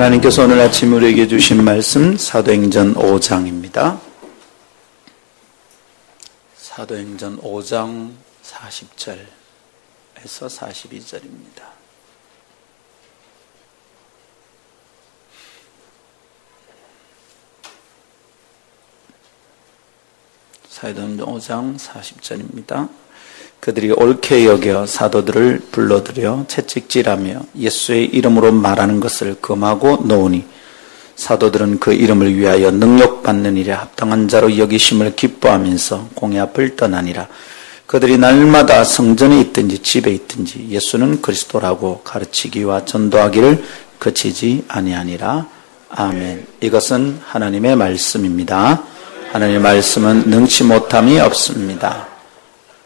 하나님께서 오늘 아침 우리에게 주신 말씀 사도행전 5장입니다. 사도행전 5장 40절에서 42절입니다. 사도행전 5장 40절입니다. 그들이 옳게 여겨 사도들을 불러들여 채찍질하며 예수의 이름으로 말하는 것을 금하고 놓으니 사도들은 그 이름을 위하여 능력받는 일에 합당한 자로 여기심을 기뻐하면서 공회 앞을 떠나니라. 그들이 날마다 성전에 있든지 집에 있든지 예수는 그리스도라고 가르치기와 전도하기를 그치지 아니하니라. 아멘. 이것은 하나님의 말씀입니다. 하나님의 말씀은 능치 못함이 없습니다.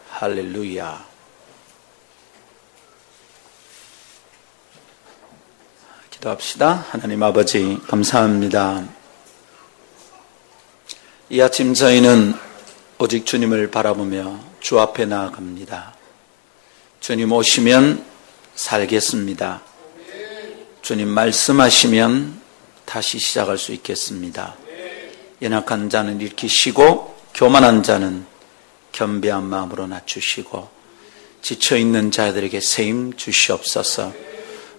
할렐루야. 기도합시다. 하나님 아버지 감사합니다. 이 아침 저희는 오직 주님을 바라보며 주 앞에 나아갑니다. 주님 오시면 살겠습니다. 주님 말씀하시면 다시 시작할 수 있겠습니다. 연약한 자는 일으키시고 교만한 자는 겸비한 마음으로 낮추시고 지쳐있는 자들에게 세임 주시옵소서.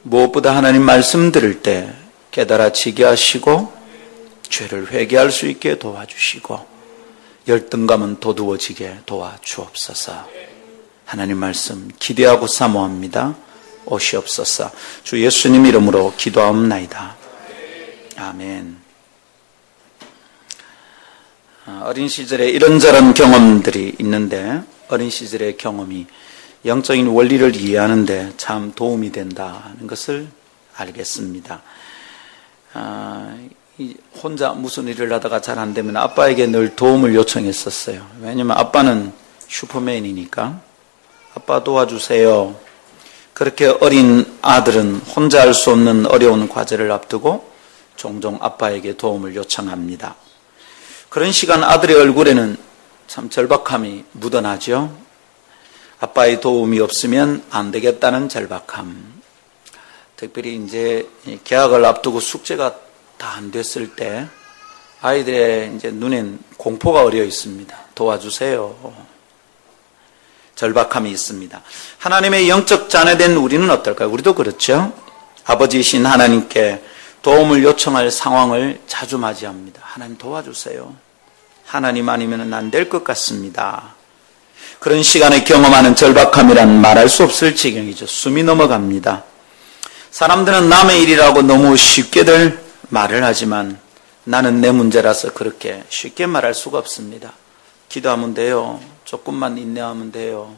무엇보다 하나님 말씀 들을 때 깨달아지게 하시고 죄를 회개할 수 있게 도와주시고 열등감은 도두어지게 도와주옵소서. 하나님 말씀 기대하고 사모합니다. 오시옵소서. 주 예수님 이름으로 기도하옵나이다. 아멘. 어린 시절에 이런저런 경험들이 있는데 어린 시절의 경험이 영적인 원리를 이해하는 데 참 도움이 된다는 것을 알겠습니다. 혼자 무슨 일을 하다가 잘 안 되면 아빠에게 늘 도움을 요청했었어요. 왜냐하면 아빠는 슈퍼맨이니까 아빠 도와주세요. 그렇게 어린 아들은 혼자 할 수 없는 어려운 과제를 앞두고 종종 아빠에게 도움을 요청합니다. 그런 시간 아들의 얼굴에는 참 절박함이 묻어나죠. 아빠의 도움이 없으면 안 되겠다는 절박함. 특별히 이제 개학을 앞두고 숙제가 다 안 됐을 때 아이들의 이제 눈엔 공포가 어려 있습니다. 도와주세요. 절박함이 있습니다. 하나님의 영적 자녀된 우리는 어떨까요? 우리도 그렇죠. 아버지이신 하나님께 도움을 요청할 상황을 자주 맞이합니다. 하나님 도와주세요. 하나님 아니면 안 될 것 같습니다. 그런 시간에 경험하는 절박함이란 말할 수 없을 지경이죠. 숨이 넘어갑니다. 사람들은 남의 일이라고 너무 쉽게들 말을 하지만 나는 내 문제라서 그렇게 쉽게 말할 수가 없습니다. 기도하면 돼요. 조금만 인내하면 돼요.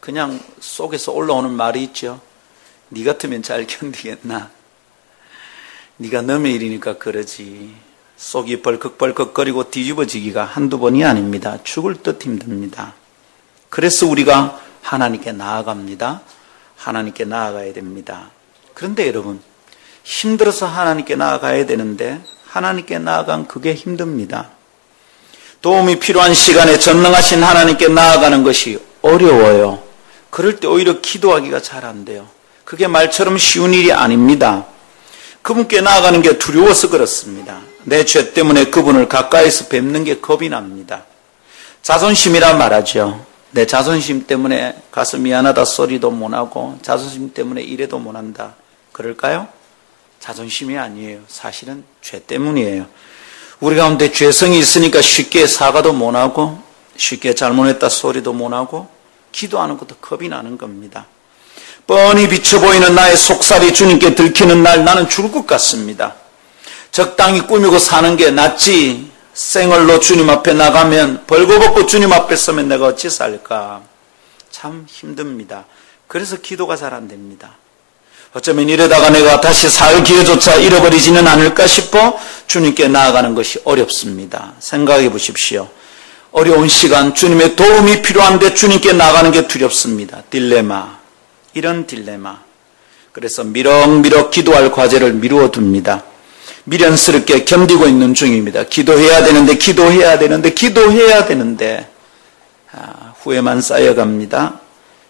그냥 속에서 올라오는 말이 있죠. 네 같으면 잘 견디겠나? 네가 남의 일이니까 그러지. 속이 벌컥벌컥거리고 뒤집어지기가 한두 번이 아닙니다. 죽을 듯 힘듭니다. 그래서 우리가 하나님께 나아갑니다. 하나님께 나아가야 됩니다. 그런데 여러분, 힘들어서 하나님께 나아가야 되는데 하나님께 나아간 그게 힘듭니다. 도움이 필요한 시간에 전능하신 하나님께 나아가는 것이 어려워요. 그럴 때 오히려 기도하기가 잘 안 돼요. 그게 말처럼 쉬운 일이 아닙니다. 그분께 나아가는 게 두려워서 그렇습니다. 내 죄 때문에 그분을 가까이서 뵙는 게 겁이 납니다. 자존심이라 말하죠. 내 자존심 때문에 가서 미안하다 소리도 못하고 자존심 때문에 이래도 못한다. 그럴까요? 자존심이 아니에요. 사실은 죄 때문이에요. 우리 가운데 죄성이 있으니까 쉽게 사과도 못하고 쉽게 잘못했다 소리도 못하고 기도하는 것도 겁이 나는 겁니다. 뻔히 비쳐 보이는 나의 속살이 주님께 들키는 날 나는 죽을 것 같습니다. 적당히 꾸미고 사는 게 낫지 생얼로 주님 앞에 나가면 벌거벗고 주님 앞에 서면 내가 어찌 살까? 참 힘듭니다. 그래서 기도가 잘 안 됩니다. 어쩌면 이러다가 내가 다시 살 기회조차 잃어버리지는 않을까 싶어 주님께 나아가는 것이 어렵습니다. 생각해 보십시오. 어려운 시간 주님의 도움이 필요한데 주님께 나가는 게 두렵습니다. 딜레마. 이런 딜레마. 그래서 미럭미럭 기도할 과제를 미루어 둡니다. 미련스럽게 견디고 있는 중입니다. 기도해야 되는데 후회만 쌓여갑니다.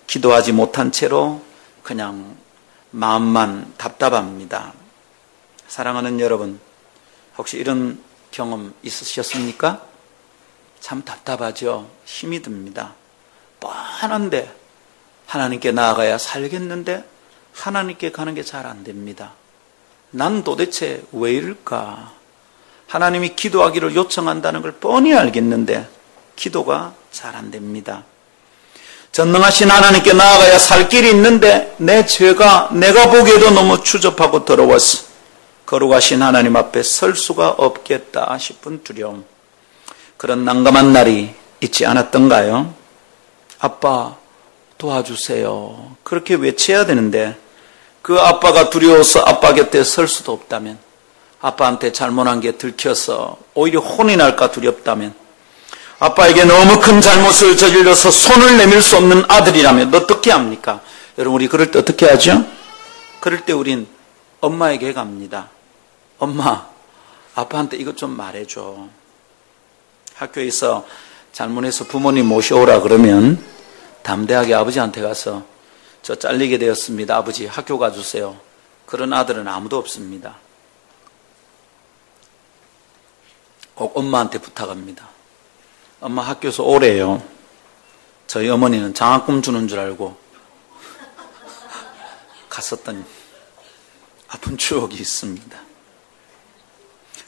기도하지 못한 채로 그냥 마음만 답답합니다. 사랑하는 여러분, 혹시 이런 경험 있으셨습니까? 참 답답하죠. 힘이 듭니다. 뻔한데 하나님께 나아가야 살겠는데 하나님께 가는 게 잘 안 됩니다. 난 도대체 왜 이럴까? 하나님이 기도하기를 요청한다는 걸 뻔히 알겠는데 기도가 잘 안 됩니다. 전능하신 하나님께 나아가야 살 길이 있는데 내 죄가 내가 보기에도 너무 추접하고 더러워서 거룩하신 하나님 앞에 설 수가 없겠다 싶은 두려움. 그런 난감한 날이 있지 않았던가요? 아빠 도와주세요. 그렇게 외쳐야 되는데 그 아빠가 두려워서 아빠 곁에 설 수도 없다면, 아빠한테 잘못한 게 들켜서 오히려 혼이 날까 두렵다면, 아빠에게 너무 큰 잘못을 저질러서 손을 내밀 수 없는 아들이라면 어떻게 합니까? 여러분, 우리 그럴 때 어떻게 하죠? 그럴 때 우린 엄마에게 갑니다. 엄마, 아빠한테 이것 좀 말해줘. 학교에서 잘못해서 부모님 모셔오라 그러면 담대하게 아버지한테 가서 저 잘리게 되었습니다. 아버지 학교 가주세요. 그런 아들은 아무도 없습니다. 꼭 엄마한테 부탁합니다. 엄마 학교에서 오래요. 저희 어머니는 장학금 주는 줄 알고 갔었던 아픈 추억이 있습니다.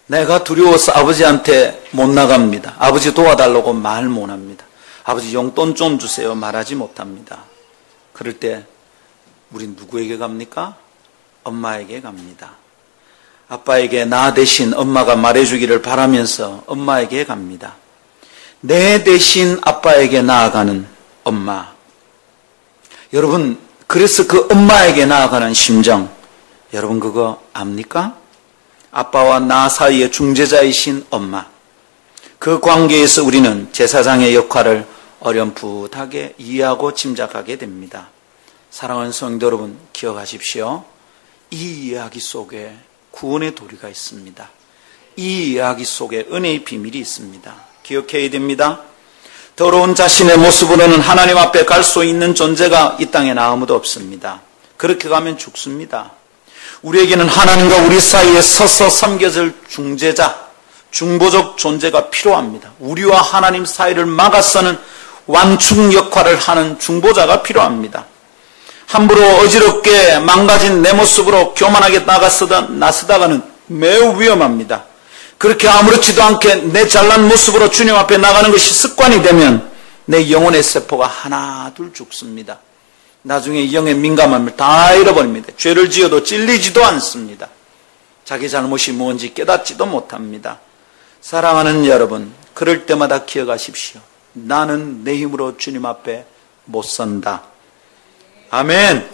내가 두려워서 아버지한테 못 나갑니다. 아버지 도와달라고 말 못합니다. 아버지 용돈 좀 주세요. 말하지 못합니다. 그럴 때 우린 누구에게 갑니까? 엄마에게 갑니다. 아빠에게 나 대신 엄마가 말해주기를 바라면서 엄마에게 갑니다. 내 대신 아빠에게 나아가는 엄마. 여러분, 그래서 그 엄마에게 나아가는 심정, 여러분 그거 압니까? 아빠와 나 사이의 중재자이신 엄마. 그 관계에서 우리는 제사장의 역할을 어렴풋하게 이해하고 짐작하게 됩니다. 사랑하는 성도 여러분, 기억하십시오. 이 이야기 속에 구원의 도리가 있습니다. 이 이야기 속에 은혜의 비밀이 있습니다. 기억해야 됩니다. 더러운 자신의 모습으로는 하나님 앞에 갈 수 있는 존재가 이 땅에는 아무도 없습니다. 그렇게 가면 죽습니다. 우리에게는 하나님과 우리 사이에 서서 섬겨줄 중재자, 중보적 존재가 필요합니다. 우리와 하나님 사이를 막아서는 완충 역할을 하는 중보자가 필요합니다. 함부로 어지럽게 망가진 내 모습으로 교만하게 나서다가는 매우 위험합니다. 그렇게 아무렇지도 않게 내 잘난 모습으로 주님 앞에 나가는 것이 습관이 되면 내 영혼의 세포가 하나 둘 죽습니다. 나중에 영의 민감함을 다 잃어버립니다. 죄를 지어도 찔리지도 않습니다. 자기 잘못이 뭔지 깨닫지도 못합니다. 사랑하는 여러분, 그럴 때마다 기억하십시오. 나는 내 힘으로 주님 앞에 못 선다. 아멘.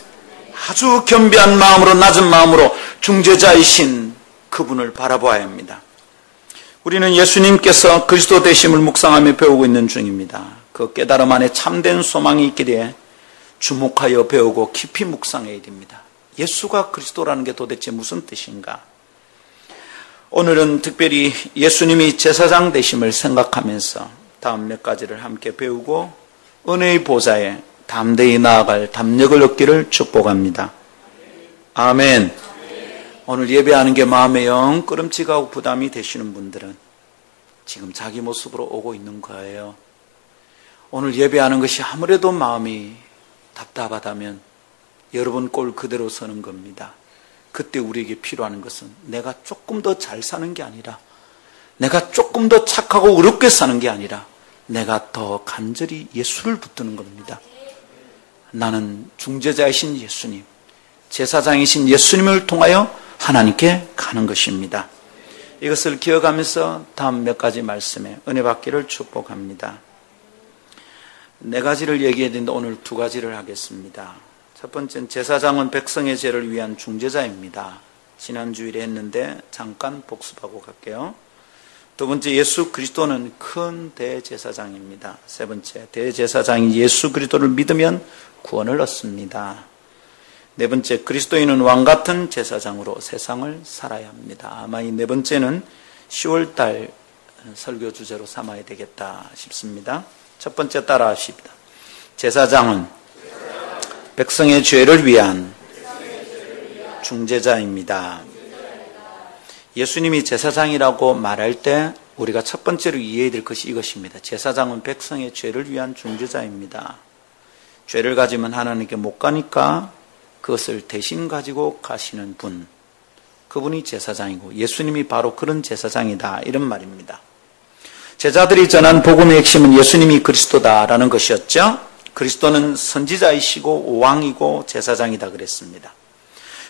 아주 겸비한 마음으로, 낮은 마음으로 중재자이신 그분을 바라보아야 합니다. 우리는 예수님께서 그리스도 되심을 묵상하며 배우고 있는 중입니다. 그 깨달음 안에 참된 소망이 있기에 주목하여 배우고 깊이 묵상해야 됩니다. 예수가 그리스도라는 게 도대체 무슨 뜻인가? 오늘은 특별히 예수님이 제사장 되심을 생각하면서 다음 몇 가지를 함께 배우고 은혜의 보좌에 담대히 나아갈 담력을 얻기를 축복합니다. 아멘. 오늘 예배하는 게 마음에 영 끄름직하고 부담이 되시는 분들은 지금 자기 모습으로 오고 있는 거예요. 오늘 예배하는 것이 아무래도 마음이 답답하다면 여러분 꼴 그대로 서는 겁니다. 그때 우리에게 필요한 것은 내가 조금 더 잘 사는 게 아니라, 내가 조금 더 착하고 의롭게 사는 게 아니라 내가 더 간절히 예수를 붙드는 겁니다. 나는 중재자이신 예수님, 제사장이신 예수님을 통하여 하나님께 가는 것입니다. 이것을 기억하면서 다음 몇 가지 말씀에 은혜 받기를 축복합니다. 네 가지를 얘기해야 되는데 오늘 두 가지를 하겠습니다. 첫 번째는 제사장은 백성의 죄를 위한 중재자입니다. 지난 주일에 했는데 잠깐 복습하고 갈게요. 두 번째, 예수 그리스도는 큰 대제사장입니다. 세 번째, 대제사장이 예수 그리스도를 믿으면 구원을 얻습니다. 네 번째, 그리스도인은 왕같은 제사장으로 세상을 살아야 합니다. 아마 이 네 번째는 10월달 설교 주제로 삼아야 되겠다 싶습니다. 첫 번째 따라 하십니다. 제사장은 백성의 죄를 위한 중재자입니다. 예수님이 제사장이라고 말할 때 우리가 첫 번째로 이해해야 될 것이 이것입니다. 제사장은 백성의 죄를 위한 중재자입니다. 죄를 가지면 하나님께 못 가니까 그것을 대신 가지고 가시는 분, 그분이 제사장이고 예수님이 바로 그런 제사장이다, 이런 말입니다. 제자들이 전한 복음의 핵심은 예수님이 그리스도다라는 것이었죠. 그리스도는 선지자이시고 왕이고 제사장이다 그랬습니다.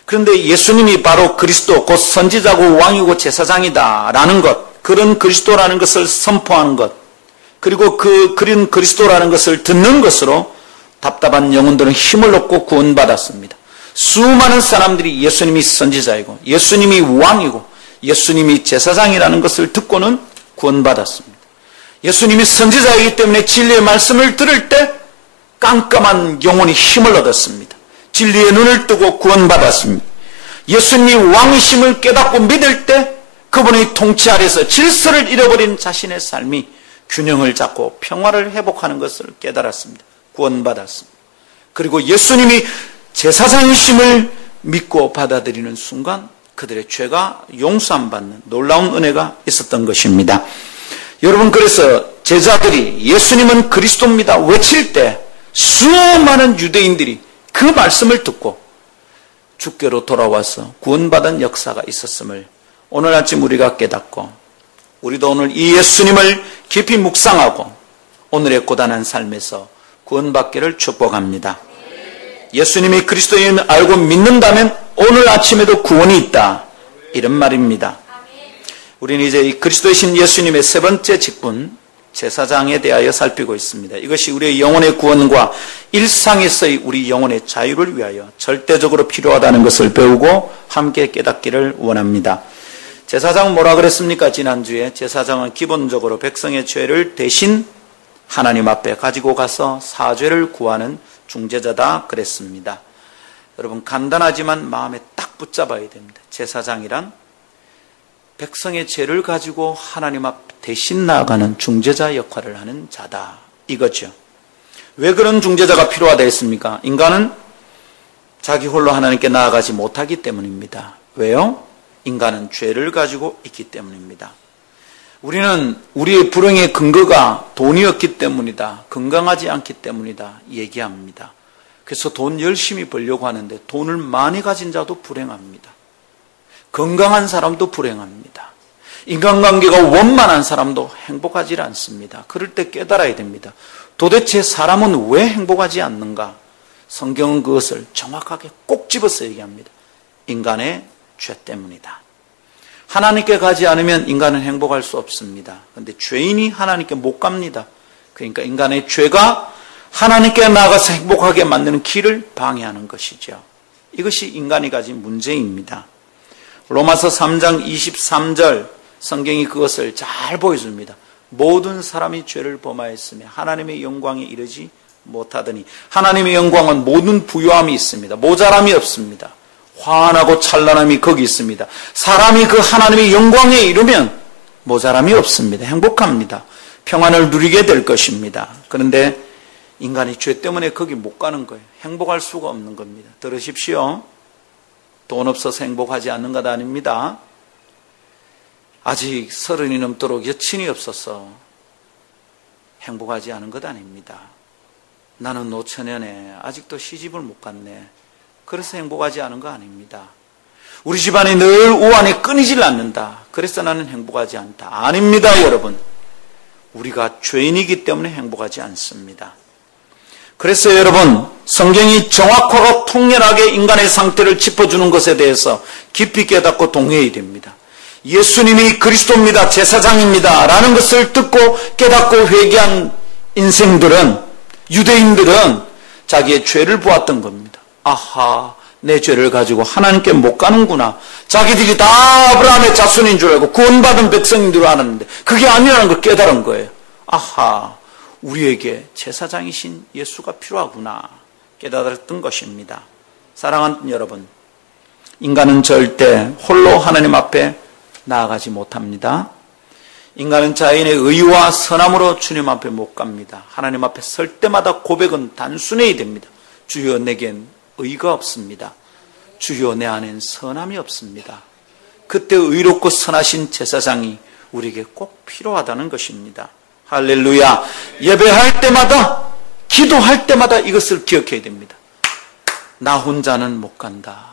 그런데 예수님이 바로 그리스도, 곧 선지자고 왕이고 제사장이다라는 것, 그런 그리스도라는 것을 선포하는 것, 그리고 그런 그리스도라는 것을 듣는 것으로 답답한 영혼들은 힘을 얻고 구원받았습니다. 수많은 사람들이 예수님이 선지자이고 예수님이 왕이고 예수님이 제사장이라는 것을 듣고는 구원받았습니다. 예수님이 선지자이기 때문에 진리의 말씀을 들을 때 깜깜한 영혼이 힘을 얻었습니다. 진리의 눈을 뜨고 구원받았습니다. 예수님이 왕이심을 깨닫고 믿을 때 그분의 통치 아래서 질서를 잃어버린 자신의 삶이 균형을 잡고 평화를 회복하는 것을 깨달았습니다. 구원받았습니다. 그리고 예수님이 제사장이심을 믿고 받아들이는 순간 그들의 죄가 용서받는 놀라운 은혜가 있었던 것입니다. 여러분, 그래서 제자들이 예수님은 그리스도입니다 외칠 때 수많은 유대인들이 그 말씀을 듣고 주께로 돌아와서 구원받은 역사가 있었음을 오늘 아침 우리가 깨닫고, 우리도 오늘 이 예수님을 깊이 묵상하고 오늘의 고단한 삶에서 구원받기를 축복합니다. 예수님이 그리스도인 알고 믿는다면 오늘 아침에도 구원이 있다, 이런 말입니다. 우리는 이제 이 그리스도이신 예수님의 세 번째 직분, 제사장에 대하여 살피고 있습니다. 이것이 우리의 영혼의 구원과 일상에서의 우리 영혼의 자유를 위하여 절대적으로 필요하다는 것을 배우고 함께 깨닫기를 원합니다. 제사장은 뭐라 그랬습니까? 지난주에 제사장은 기본적으로 백성의 죄를 대신 하나님 앞에 가지고 가서 사죄를 구하는 중재자다 그랬습니다. 여러분, 간단하지만 마음에 딱 붙잡아야 됩니다. 제사장이란 백성의 죄를 가지고 하나님 앞 대신 나아가는 중재자 역할을 하는 자다, 이거죠. 왜 그런 중재자가 필요하다 했습니까? 인간은 자기 홀로 하나님께 나아가지 못하기 때문입니다. 왜요? 인간은 죄를 가지고 있기 때문입니다. 우리는 우리의 불행의 근거가 돈이었기 때문이다, 건강하지 않기 때문이다 얘기합니다. 그래서 돈 열심히 벌려고 하는데 돈을 많이 가진 자도 불행합니다. 건강한 사람도 불행합니다. 인간관계가 원만한 사람도 행복하지 않습니다. 그럴 때 깨달아야 됩니다. 도대체 사람은 왜 행복하지 않는가? 성경은 그것을 정확하게 꼭 집어서 얘기합니다. 인간의 죄 때문이다. 하나님께 가지 않으면 인간은 행복할 수 없습니다. 그런데 죄인이 하나님께 못 갑니다. 그러니까 인간의 죄가 하나님께 나아가서 행복하게 만드는 길을 방해하는 것이죠. 이것이 인간이 가진 문제입니다. 로마서 3장 23절 성경이 그것을 잘 보여줍니다. 모든 사람이 죄를 범하였으며 하나님의 영광에 이르지 못하더니, 하나님의 영광은 모든 부요함이 있습니다. 모자람이 없습니다. 환하고 찬란함이 거기 있습니다. 사람이 그 하나님의 영광에 이르면 모자람이 없습니다. 행복합니다. 평안을 누리게 될 것입니다. 그런데 인간이 죄 때문에 거기 못 가는 거예요. 행복할 수가 없는 겁니다. 들으십시오. 돈 없어서 행복하지 않는 것 아닙니다. 아직 30이 넘도록 여친이 없어서 행복하지 않은 것 아닙니다. 나는 노처녀네, 아직도 시집을 못 갔네, 그래서 행복하지 않은 거 아닙니다. 우리 집안이 늘 우환에 끊이질 않는다, 그래서 나는 행복하지 않다, 아닙니다. 여러분, 우리가 죄인이기 때문에 행복하지 않습니다. 그래서 여러분, 성경이 정확하고 통렬하게 인간의 상태를 짚어주는 것에 대해서 깊이 깨닫고 동의해야 됩니다. 예수님이 그리스도입니다, 제사장입니다 라는 것을 듣고 깨닫고 회개한 인생들은, 유대인들은 자기의 죄를 보았던 겁니다. 아하, 내 죄를 가지고 하나님께 못 가는구나. 자기들이 다 아브라함의 자손인 줄 알고 구원받은 백성인 줄 알았는데 그게 아니라는 걸 깨달은 거예요. 아하, 우리에게 제사장이신 예수가 필요하구나 깨달았던 것입니다. 사랑하는 여러분, 인간은 절대 홀로 하나님 앞에 나아가지 못합니다. 인간은 자연의 의와 선함으로 주님 앞에 못 갑니다. 하나님 앞에 설 때마다 고백은 단순해야 됩니다. 주여, 내겐 의가 없습니다. 주여, 내 안엔 선함이 없습니다. 그때 의롭고 선하신 제사장이 우리에게 꼭 필요하다는 것입니다. 할렐루야. 예배할 때마다, 기도할 때마다 이것을 기억해야 됩니다. 나 혼자는 못 간다.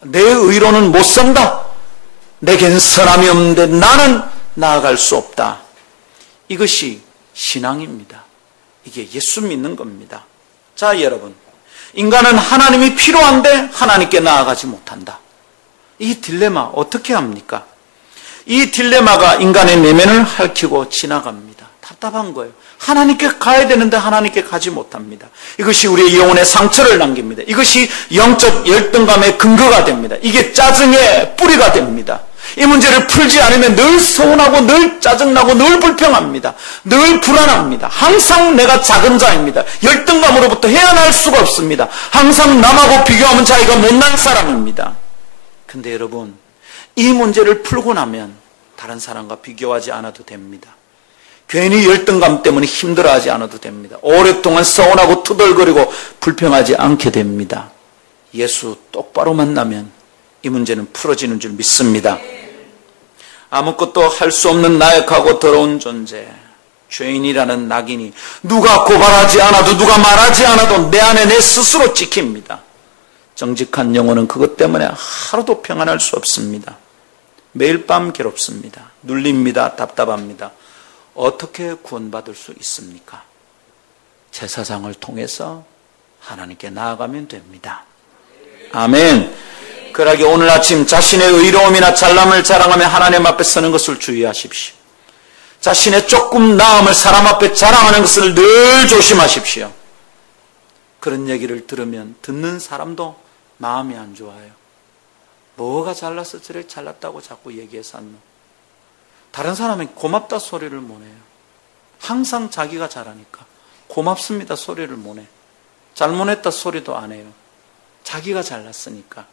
내 의로는 못 산다. 내겐 선함이 없는데 나는 나아갈 수 없다. 이것이 신앙입니다. 이게 예수 믿는 겁니다. 자, 여러분, 인간은 하나님이 필요한데 하나님께 나아가지 못한다. 이 딜레마 어떻게 합니까? 이 딜레마가 인간의 내면을 핥히고 지나갑니다. 답답한 거예요. 하나님께 가야 되는데 하나님께 가지 못합니다. 이것이 우리의 영혼에 상처를 남깁니다. 이것이 영적 열등감의 근거가 됩니다. 이게 짜증의 뿌리가 됩니다. 이 문제를 풀지 않으면 늘 서운하고 늘 짜증나고 늘 불평합니다. 늘 불안합니다. 항상 내가 작은 자입니다. 열등감으로부터 헤어날 수가 없습니다. 항상 남하고 비교하면 자기가 못난 사람입니다. 근데 여러분, 이 문제를 풀고 나면 다른 사람과 비교하지 않아도 됩니다. 괜히 열등감 때문에 힘들어하지 않아도 됩니다. 오랫동안 서운하고 투덜거리고 불평하지 않게 됩니다. 예수 똑바로 만나면 이 문제는 풀어지는 줄 믿습니다. 아무것도 할 수 없는 나약하고 더러운 존재, 죄인이라는 낙인이 누가 고발하지 않아도 누가 말하지 않아도 내 안에 내 스스로 찍힙니다. 정직한 영혼은 그것 때문에 하루도 평안할 수 없습니다. 매일 밤 괴롭습니다. 눌립니다. 답답합니다. 어떻게 구원받을 수 있습니까? 제사장을 통해서 하나님께 나아가면 됩니다. 아멘. 그러기 오늘 아침 자신의 의로움이나 잘남을 자랑하며 하나님 앞에 서는 것을 주의하십시오. 자신의 조금 나음을 사람 앞에 자랑하는 것을 늘 조심하십시오. 그런 얘기를 들으면 듣는 사람도 마음이 안 좋아요. 뭐가 잘나서 저래 잘났다고 자꾸 얘기해서 안 넣어. 다른 사람이 고맙다 소리를 못 해요. 항상 자기가 잘하니까 고맙습니다 소리를 못 해. 잘못했다 소리도 안 해요. 자기가 잘났으니까.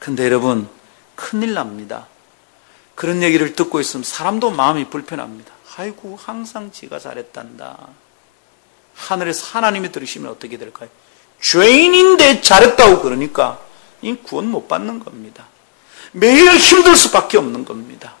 근데 여러분, 큰일 납니다. 그런 얘기를 듣고 있으면 사람도 마음이 불편합니다. 아이고, 항상 지가 잘했단다. 하늘에서 하나님이 들으시면 어떻게 될까요? 죄인인데 잘했다고 그러니까 이 구원 못 받는 겁니다. 매일 힘들 수밖에 없는 겁니다.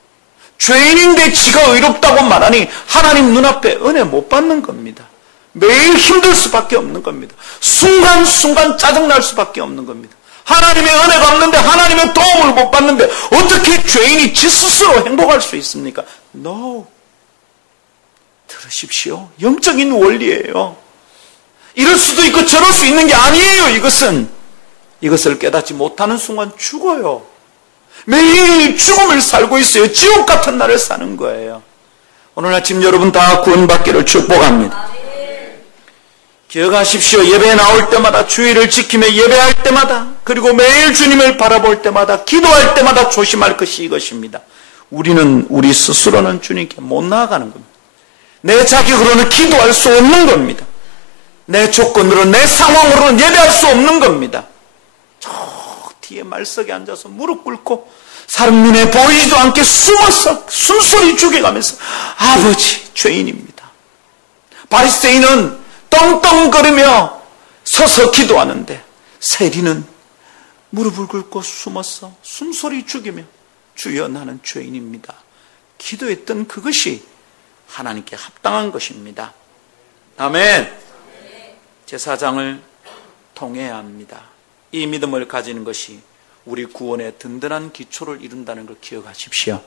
죄인인데 지가 의롭다고 말하니 하나님 눈앞에 은혜 못 받는 겁니다. 매일 힘들 수밖에 없는 겁니다. 순간순간 짜증날 수밖에 없는 겁니다. 하나님의 은혜가 없는데 하나님의 도움을 못 받는데 어떻게 죄인이 지 스스로 행복할 수 있습니까? No. 들으십시오. 영적인 원리예요. 이럴 수도 있고 저럴 수 있는 게 아니에요. 이것을 깨닫지 못하는 순간 죽어요. 매일 죽음을 살고 있어요. 지옥 같은 날을 사는 거예요. 오늘 아침 여러분 다 구원받기를 축복합니다. 기억하십시오. 예배에 나올 때마다 주의를 지키며 예배할 때마다 그리고 매일 주님을 바라볼 때마다 기도할 때마다 조심할 것이 이것입니다. 우리는 우리 스스로는 주님께 못 나아가는 겁니다. 내 자격으로는 기도할 수 없는 겁니다. 내 조건으로 내 상황으로는 예배할 수 없는 겁니다. 저 뒤에 말석에 앉아서 무릎 꿇고 사람 눈에 보이지도 않게 숨어서 숨소리 죽여가면서 아버지 죄인입니다. 바리새인은 떵떵거리며 서서 기도하는데 세리는 무릎을 꿇고 숨어서 숨소리 죽이며 주여 나는 죄인입니다. 기도했던 그것이 하나님께 합당한 것입니다. 아멘. 제사장을 통해야 합니다. 이 믿음을 가지는 것이 우리 구원의 든든한 기초를 이룬다는 걸 기억하십시오.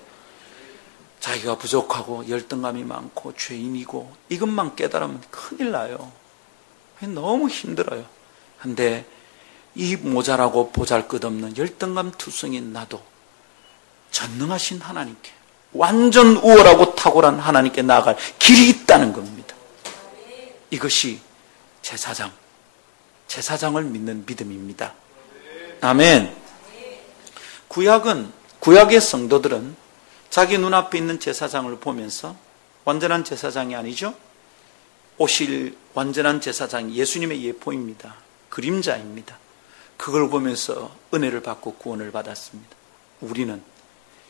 자기가 부족하고 열등감이 많고 죄인이고 이것만 깨달으면 큰일 나요. 너무 힘들어요. 근데 이 모자라고 보잘것없는 열등감 투성인 나도 전능하신 하나님께 완전 우월하고 탁월한 하나님께 나아갈 길이 있다는 겁니다. 이것이 제사장을 믿는 믿음입니다. 아멘. 구약의 성도들은 자기 눈앞에 있는 제사장을 보면서 완전한 제사장이 아니죠. 오실 완전한 제사장이 예수님의 예포입니다. 그림자입니다. 그걸 보면서 은혜를 받고 구원을 받았습니다. 우리는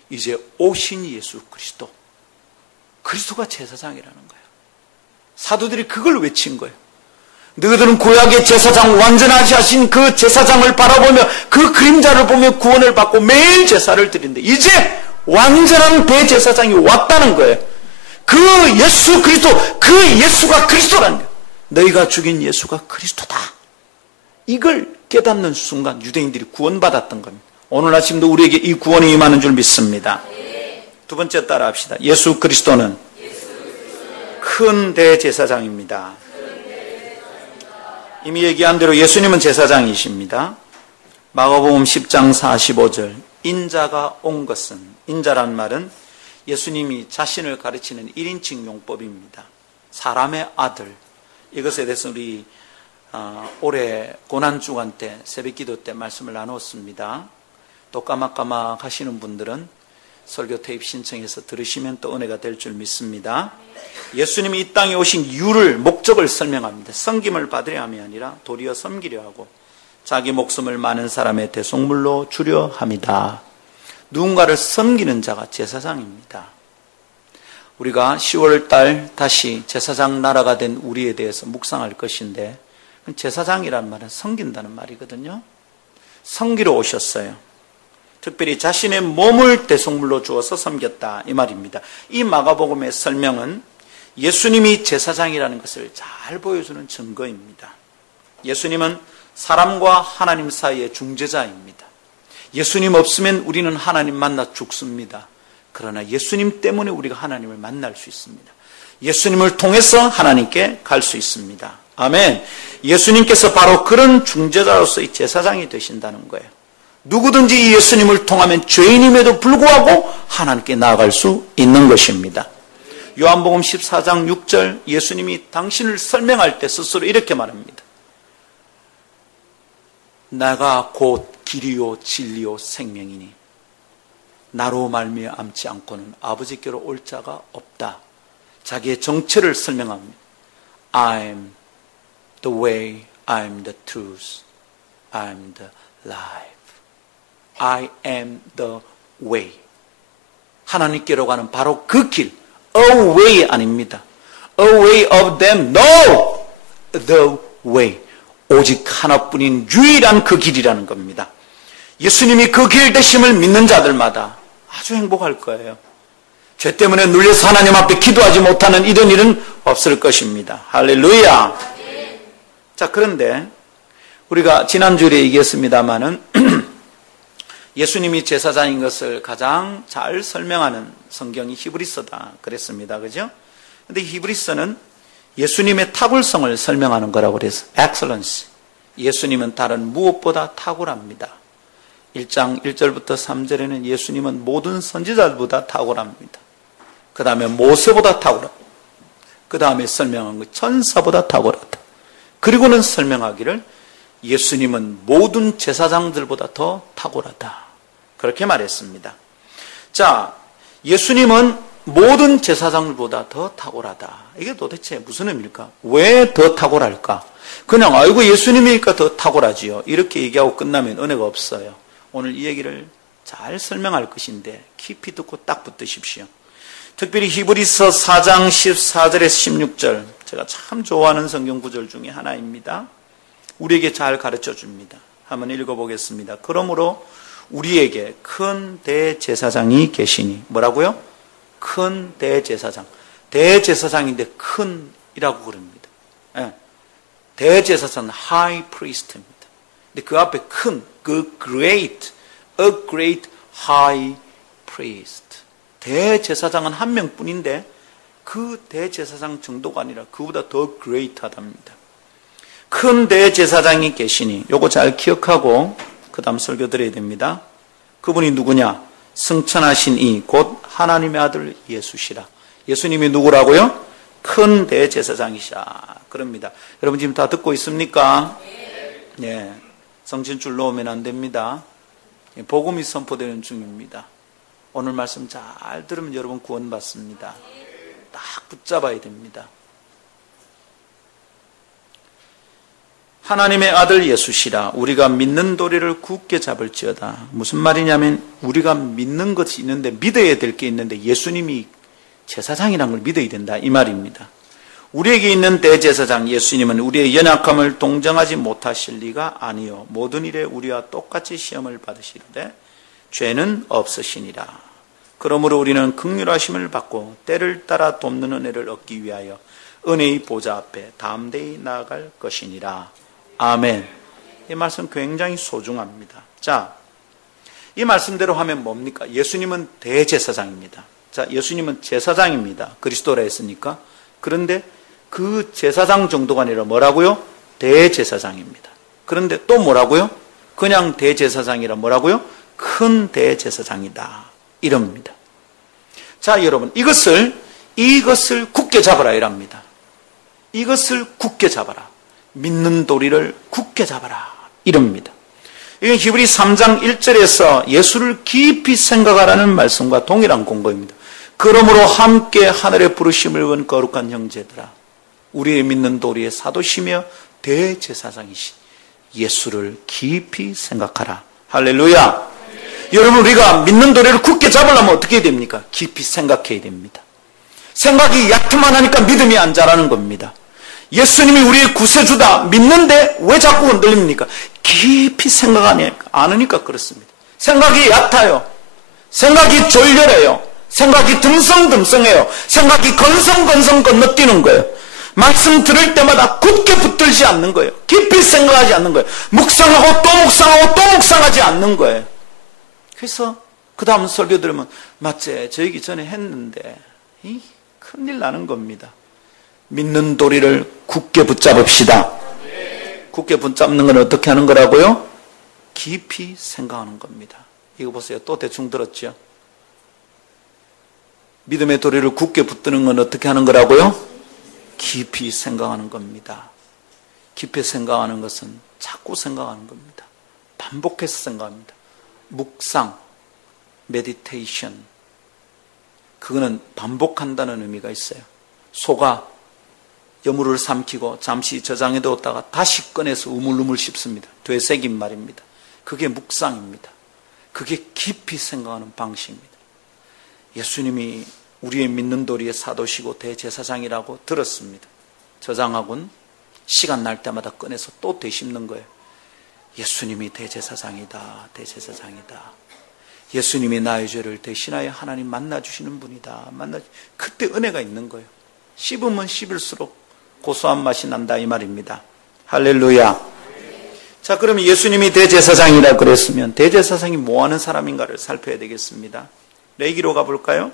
이제 오신 예수 그리스도가 제사장이라는 거예요. 사도들이 그걸 외친 거예요. 너희들은 구약의 제사장, 완전하시 하신 그 제사장을 바라보며 그 그림자를 보며 구원을 받고 매일 제사를 드린다. 이제 완전한 대제사장이 왔다는 거예요. 그 예수 그리스도, 그 예수가 그리스도라는 거예요. 너희가 죽인 예수가 그리스도다. 이걸 깨닫는 순간 유대인들이 구원받았던 겁니다. 오늘 아침도 우리에게 이 구원이 임하는 줄 믿습니다. 두 번째 따라 합시다. 예수 그리스도는 큰 대제사장입니다. 이미 얘기한 대로 예수님은 제사장이십니다. 마가복음 10장 45절 인자가 온 것은, 인자란 말은 예수님이 자신을 가르치는 1인칭 용법입니다. 사람의 아들. 이것에 대해서 우리 올해 고난주간 때 새벽기도 때 말씀을 나눴습니다. 또 까막까막 하시는 분들은 설교 테이프 신청해서 들으시면 또 은혜가 될 줄 믿습니다. 예수님이 이 땅에 오신 이유를, 목적을 설명합니다. 섬김을 받으려 함이 아니라 도리어 섬기려 하고 자기 목숨을 많은 사람의 대속물로 주려 함이다. 누군가를 섬기는 자가 제사장입니다. 우리가 10월 달 다시 제사장 나라가 된 우리에 대해서 묵상할 것인데, 제사장이란 말은 섬긴다는 말이거든요. 섬기러 오셨어요. 특별히 자신의 몸을 대속물로 주어서 섬겼다, 이 말입니다. 이 마가복음의 설명은 예수님이 제사장이라는 것을 잘 보여주는 증거입니다. 예수님은 사람과 하나님 사이의 중재자입니다. 예수님 없으면 우리는 하나님 만나 죽습니다. 그러나 예수님 때문에 우리가 하나님을 만날 수 있습니다. 예수님을 통해서 하나님께 갈 수 있습니다. 아멘. 예수님께서 바로 그런 중재자로서의 제사장이 되신다는 거예요. 누구든지 예수님을 통하면 죄인임에도 불구하고 하나님께 나아갈 수 있는 것입니다. 요한복음 14장 6절 예수님이 당신을 설명할 때 스스로 이렇게 말합니다. 나가 곧 길이요 진리요 생명이니 나로 말미암지 않고는 아버지께로 올 자가 없다. 자기의 정체를 설명합니다. I am the way, I am the truth, I am the life. I am the way. 하나님께로 가는 바로 그 길. A way 아닙니다. A way of them. No! The way. 오직 하나뿐인 유일한 그 길이라는 겁니다. 예수님이 그 길 되심을 믿는 자들마다 아주 행복할 거예요. 죄 때문에 눌려서 하나님 앞에 기도하지 못하는 이런 일은 없을 것입니다. 할렐루야. 자, 그런데 우리가 지난주에 얘기했습니다마는 예수님이 제사장인 것을 가장 잘 설명하는 성경이 히브리서다 그랬습니다. 그죠? 근데 히브리서는 예수님의 탁월성을 설명하는 거라고 그래서 excellence. 예수님은 다른 무엇보다 탁월합니다. 1장 1절부터 3절에는 예수님은 모든 선지자들보다 탁월합니다. 그 다음에 모세보다 탁월하다. 그 다음에 설명한 것 천사보다 탁월하다. 그리고는 설명하기를 예수님은 모든 제사장들보다 더 탁월하다. 그렇게 말했습니다. 자, 예수님은 모든 제사장들보다 더 탁월하다. 이게 도대체 무슨 의미일까? 왜 더 탁월할까? 그냥 아이고 예수님이니까 더 탁월하지요. 이렇게 얘기하고 끝나면 은혜가 없어요. 오늘 이 얘기를 잘 설명할 것인데 깊이 듣고 딱 붙드십시오. 특별히 히브리서 4장 14절에서 16절 제가 참 좋아하는 성경 구절 중에 하나입니다. 우리에게 잘 가르쳐 줍니다. 한번 읽어보겠습니다. 그러므로 우리에게 큰 대제사장이 계시니 뭐라고요? 큰 대제사장. 대제사장인데 큰이라고 그럽니다. 네. 대제사장은 high priest입니다. 근데 그 앞에 큰, 그 great, a great high priest. 대제사장은 한 명뿐인데 그 대제사장 정도가 아니라 그보다 더 great하답니다. 큰 대제사장이 계시니 요거 잘 기억하고 그 다음 설교 드려야 됩니다. 그분이 누구냐? 승천하신 이 곧 하나님의 아들 예수시라. 예수님이 누구라고요? 큰 대제사장이시라. 그럽니다. 여러분 지금 다 듣고 있습니까? 네. 성신줄 놓으면 안 됩니다. 복음이 선포되는 중입니다. 오늘 말씀 잘 들으면 여러분 구원받습니다. 딱 붙잡아야 됩니다. 하나님의 아들 예수시라. 우리가 믿는 도리를 굳게 잡을지어다. 무슨 말이냐면 우리가 믿는 것이 있는데 믿어야 될 게 있는데 예수님이 제사장이라는 걸 믿어야 된다 이 말입니다. 우리에게 있는 대제사장 예수님은 우리의 연약함을 동정하지 못하실 리가 아니요 모든 일에 우리와 똑같이 시험을 받으시되 죄는 없으시니라. 그러므로 우리는 긍휼하심을 받고 때를 따라 돕는 은혜를 얻기 위하여 은혜의 보좌 앞에 담대히 나아갈 것이니라. 아멘. 이 말씀 굉장히 소중합니다. 자, 이 말씀대로 하면 뭡니까? 예수님은 대제사장입니다. 자, 예수님은 제사장입니다. 그리스도라 했으니까. 그런데 그 제사장 정도가 아니라 뭐라고요? 대제사장입니다. 그런데 또 뭐라고요? 그냥 대제사장이라 뭐라고요? 큰 대제사장이다. 이럽니다. 자, 여러분, 이것을 굳게 잡아라 이랍니다. 이것을 굳게 잡아라. 믿는 도리를 굳게 잡아라. 이럽니다. 이건 히브리 3장 1절에서 예수를 깊이 생각하라는 말씀과 동일한 공고입니다. 그러므로 함께 하늘의 부르심을 본 거룩한 형제들아, 우리의 믿는 도리의 사도시며 대제사장이신 예수를 깊이 생각하라. 할렐루야. 여러분, 우리가 믿는 도리를 굳게 잡으려면 어떻게 해야 됩니까? 깊이 생각해야 됩니다. 생각이 얕으면 하니까 믿음이 안 자라는 겁니다. 예수님이 우리의 구세주다 믿는데 왜 자꾸 흔들립니까? 깊이 생각 안 하니까 그렇습니다. 생각이 얕아요. 생각이 졸렬해요. 생각이 듬성듬성해요. 생각이 건성건성 건너뛰는 거예요. 말씀 들을 때마다 굳게 붙들지 않는 거예요. 깊이 생각하지 않는 거예요. 묵상하고 또 묵상하고 또 묵상하지 않는 거예요. 그래서 그 다음 설교 들으면 맞지? 저 얘기 전에 했는데 큰일 나는 겁니다. 믿는 도리를 굳게 붙잡읍시다. 굳게 붙잡는 건 어떻게 하는 거라고요? 깊이 생각하는 겁니다. 이거 보세요. 또 대충 들었죠? 믿음의 도리를 굳게 붙드는 건 어떻게 하는 거라고요? 깊이 생각하는 겁니다. 깊이 생각하는 것은 자꾸 생각하는 겁니다. 반복해서 생각합니다. 묵상, 메디테이션. 그거는 반복한다는 의미가 있어요. 소가 여물을 삼키고 잠시 저장해 두었다가 다시 꺼내서 우물우물 씹습니다. 되새긴 말입니다. 그게 묵상입니다. 그게 깊이 생각하는 방식입니다. 예수님이 우리의 믿는 도리의 사도시고 대제사장이라고 들었습니다. 저장하곤 시간 날 때마다 꺼내서 또 되씹는 거예요. 예수님이 대제사장이다. 대제사장이다. 예수님이 나의 죄를 대신하여 하나님 만나주시는 분이다. 그때 은혜가 있는 거예요. 씹으면 씹을수록 고소한 맛이 난다 이 말입니다. 할렐루야. 자, 그러면 예수님이 대제사장이라고 그랬으면 대제사장이 뭐하는 사람인가를 살펴야 되겠습니다. 레위기로 가볼까요?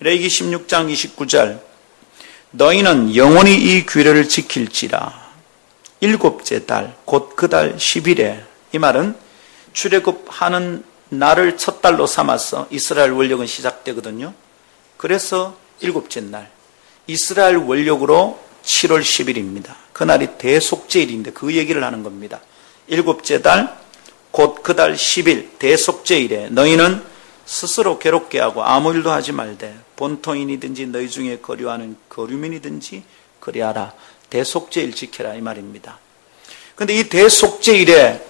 레위기 16장 29절. 너희는 영원히 이 규례를 지킬지라. 일곱째 달 곧 그 달 10일에, 이 말은 출애굽하는 날을 첫 달로 삼아서 이스라엘 원력은 시작되거든요. 그래서 일곱째 날, 이스라엘 원력으로 7월 10일입니다. 그날이 대속죄일인데 그 얘기를 하는 겁니다. 일곱째 달 곧 그 달 10일 대속죄일에 너희는 스스로 괴롭게 하고 아무 일도 하지 말되 본토인이든지 너희 중에 거류하는 거류민이든지 그리하라. 대속죄일 지켜라 이 말입니다. 그런데 이 대속죄일에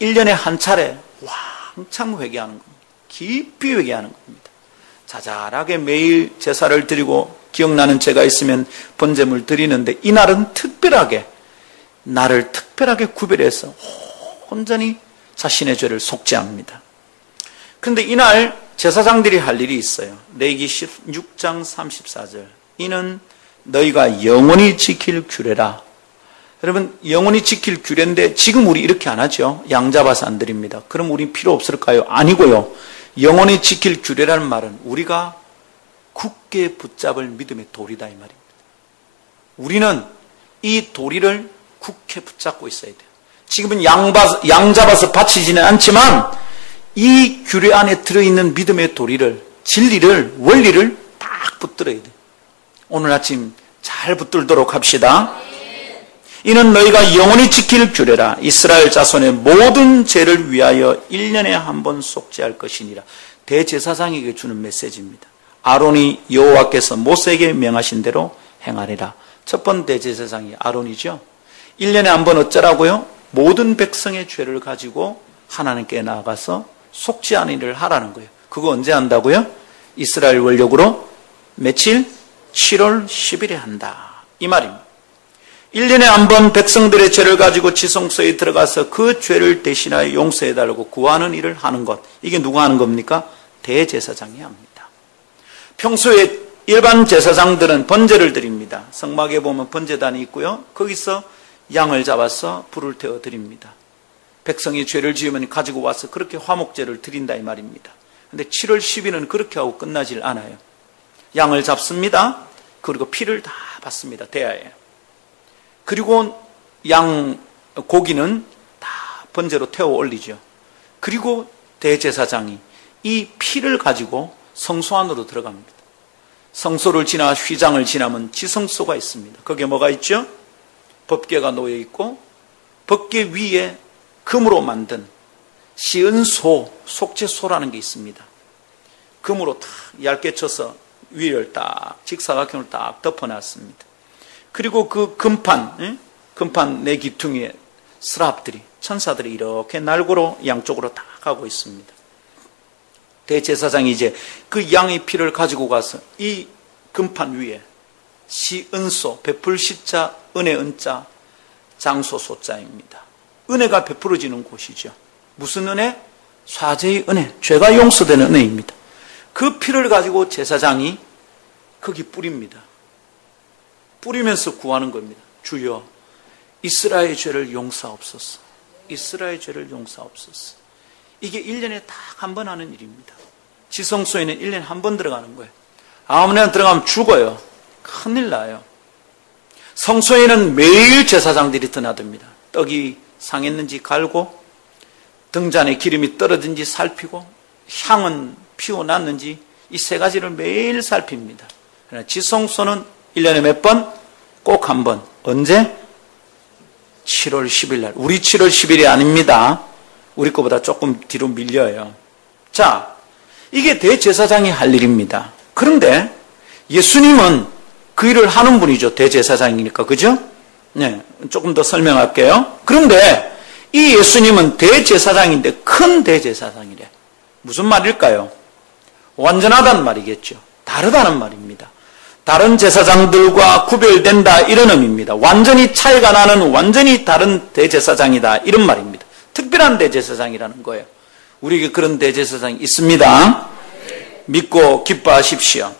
1년에 한 차례 왕창 회개하는 겁니다. 깊이 회개하는 겁니다. 자잘하게 매일 제사를 드리고 기억나는 죄가 있으면 번제물 드리는데 이날은 특별하게 나를 특별하게 구별해서 온전히 자신의 죄를 속죄합니다. 그런데 이날 제사장들이 할 일이 있어요. 레위기 16장 34절. 이는 너희가 영원히 지킬 규례라. 여러분, 영원히 지킬 규례인데 지금 우리 이렇게 안 하죠. 양 잡아서 안 드립니다. 그럼 우리 필요 없을까요? 아니고요. 영원히 지킬 규례라는 말은 우리가 굳게 붙잡을 믿음의 도리다 이 말입니다. 우리는 이 도리를 굳게 붙잡고 있어야 돼요. 지금은 양 잡아서 바치지는 않지만 이 규례 안에 들어있는 믿음의 도리를, 진리를, 원리를 딱 붙들어야 돼요. 오늘 아침 잘 붙들도록 합시다. 이는 너희가 영원히 지킬 규례라. 이스라엘 자손의 모든 죄를 위하여 1년에 한 번 속죄할 것이니라. 대제사장에게 주는 메시지입니다. 아론이 여호와께서 모세에게 명하신 대로 행하리라. 첫 번째 대제사장이 아론이죠. 1년에 한 번 어쩌라고요? 모든 백성의 죄를 가지고 하나님께 나아가서 속죄하는 일을 하라는 거예요. 그거 언제 한다고요? 이스라엘 원력으로 며칠? 7월 10일에 한다. 이 말입니다. 1년에 한 번 백성들의 죄를 가지고 지성소에 들어가서 그 죄를 대신하여 용서해달라고 구하는 일을 하는 것. 이게 누가 하는 겁니까? 대제사장이 합니다. 평소에 일반 제사장들은 번제를 드립니다. 성막에 보면 번제단이 있고요. 거기서 양을 잡아서 불을 태워 드립니다. 백성이 죄를 지으면 가지고 와서 그렇게 화목제를 드린다 이 말입니다. 그런데 7월 10일은 그렇게 하고 끝나질 않아요. 양을 잡습니다. 그리고 피를 다 받습니다. 대야에. 그리고 양 고기는 다 번제로 태워 올리죠. 그리고 대제사장이 이 피를 가지고 성소 안으로 들어갑니다. 성소를 지나 휘장을 지나면 지성소가 있습니다. 거기에 뭐가 있죠? 법궤가 놓여 있고 법궤 위에 금으로 만든 시은 소, 속죄소라는 게 있습니다. 금으로 딱 얇게 쳐서 위를 딱 직사각형을 딱 덮어놨습니다. 그리고 그 금판 네 기퉁이에 스랍들이 천사들이 이렇게 날고로 양쪽으로 딱 하고 있습니다. 대제사장이 이제 그 양의 피를 가지고 가서 이 금판 위에 시은소, 베풀 시자, 은혜 은자, 장소 소자입니다. 은혜가 베풀어지는 곳이죠. 무슨 은혜? 사죄의 은혜, 죄가 용서되는 은혜입니다. 그 피를 가지고 제사장이 거기 뿌립니다. 뿌리면서 구하는 겁니다. 주여, 이스라엘의 죄를 용서하옵소서. 이스라엘의 죄를 용서하옵소서. 이게 1년에 딱 한 번 하는 일입니다. 지성소에는 1년에 한 번 들어가는 거예요. 아무나 들어가면 죽어요. 큰일 나요. 성소에는 매일 제사장들이 드나듭니다. 떡이 상했는지 갈고 등잔에 기름이 떨어진지 살피고 향은 피워놨는지 이 세 가지를 매일 살핍니다. 그러나 지성소는 1년에 몇 번? 꼭 한 번. 언제? 7월 10일 날. 우리 7월 10일이 아닙니다. 우리 거보다 조금 뒤로 밀려요. 자, 이게 대제사장이 할 일입니다. 그런데 예수님은 그 일을 하는 분이죠. 대제사장이니까. 그죠? 네, 조금 더 설명할게요. 그런데 이 예수님은 대제사장인데 큰 대제사장이래. 무슨 말일까요? 완전하다는 말이겠죠. 다르다는 말입니다. 다른 제사장들과 구별된다 이런 의미입니다. 완전히 차이가 나는 완전히 다른 대제사장이다 이런 말입니다. 특별한 대제사장이라는 거예요. 우리에게 그런 대제사장이 있습니다. 믿고 기뻐하십시오.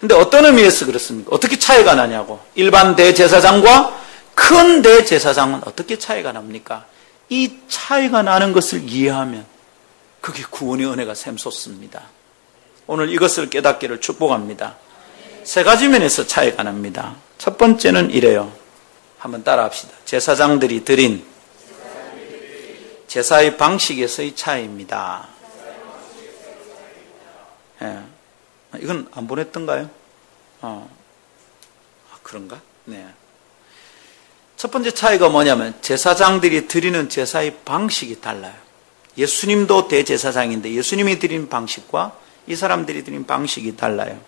근데 어떤 의미에서 그렇습니까? 어떻게 차이가 나냐고. 일반 대제사장과 큰 대제사장은 어떻게 차이가 납니까? 이 차이가 나는 것을 이해하면 그게 구원의 은혜가 샘솟습니다. 오늘 이것을 깨닫기를 축복합니다. 세 가지 면에서 차이가 납니다. 첫 번째는 이래요. 한번 따라합시다. 제사장들이 드린 제사의 방식에서의 차이입니다. 예. 이건 안 보냈던가요? 그런가? 네. 첫 번째 차이가 뭐냐면 제사장들이 드리는 제사의 방식이 달라요. 예수님도 대제사장인데 예수님이 드린 방식과 이 사람들이 드린 방식이 달라요.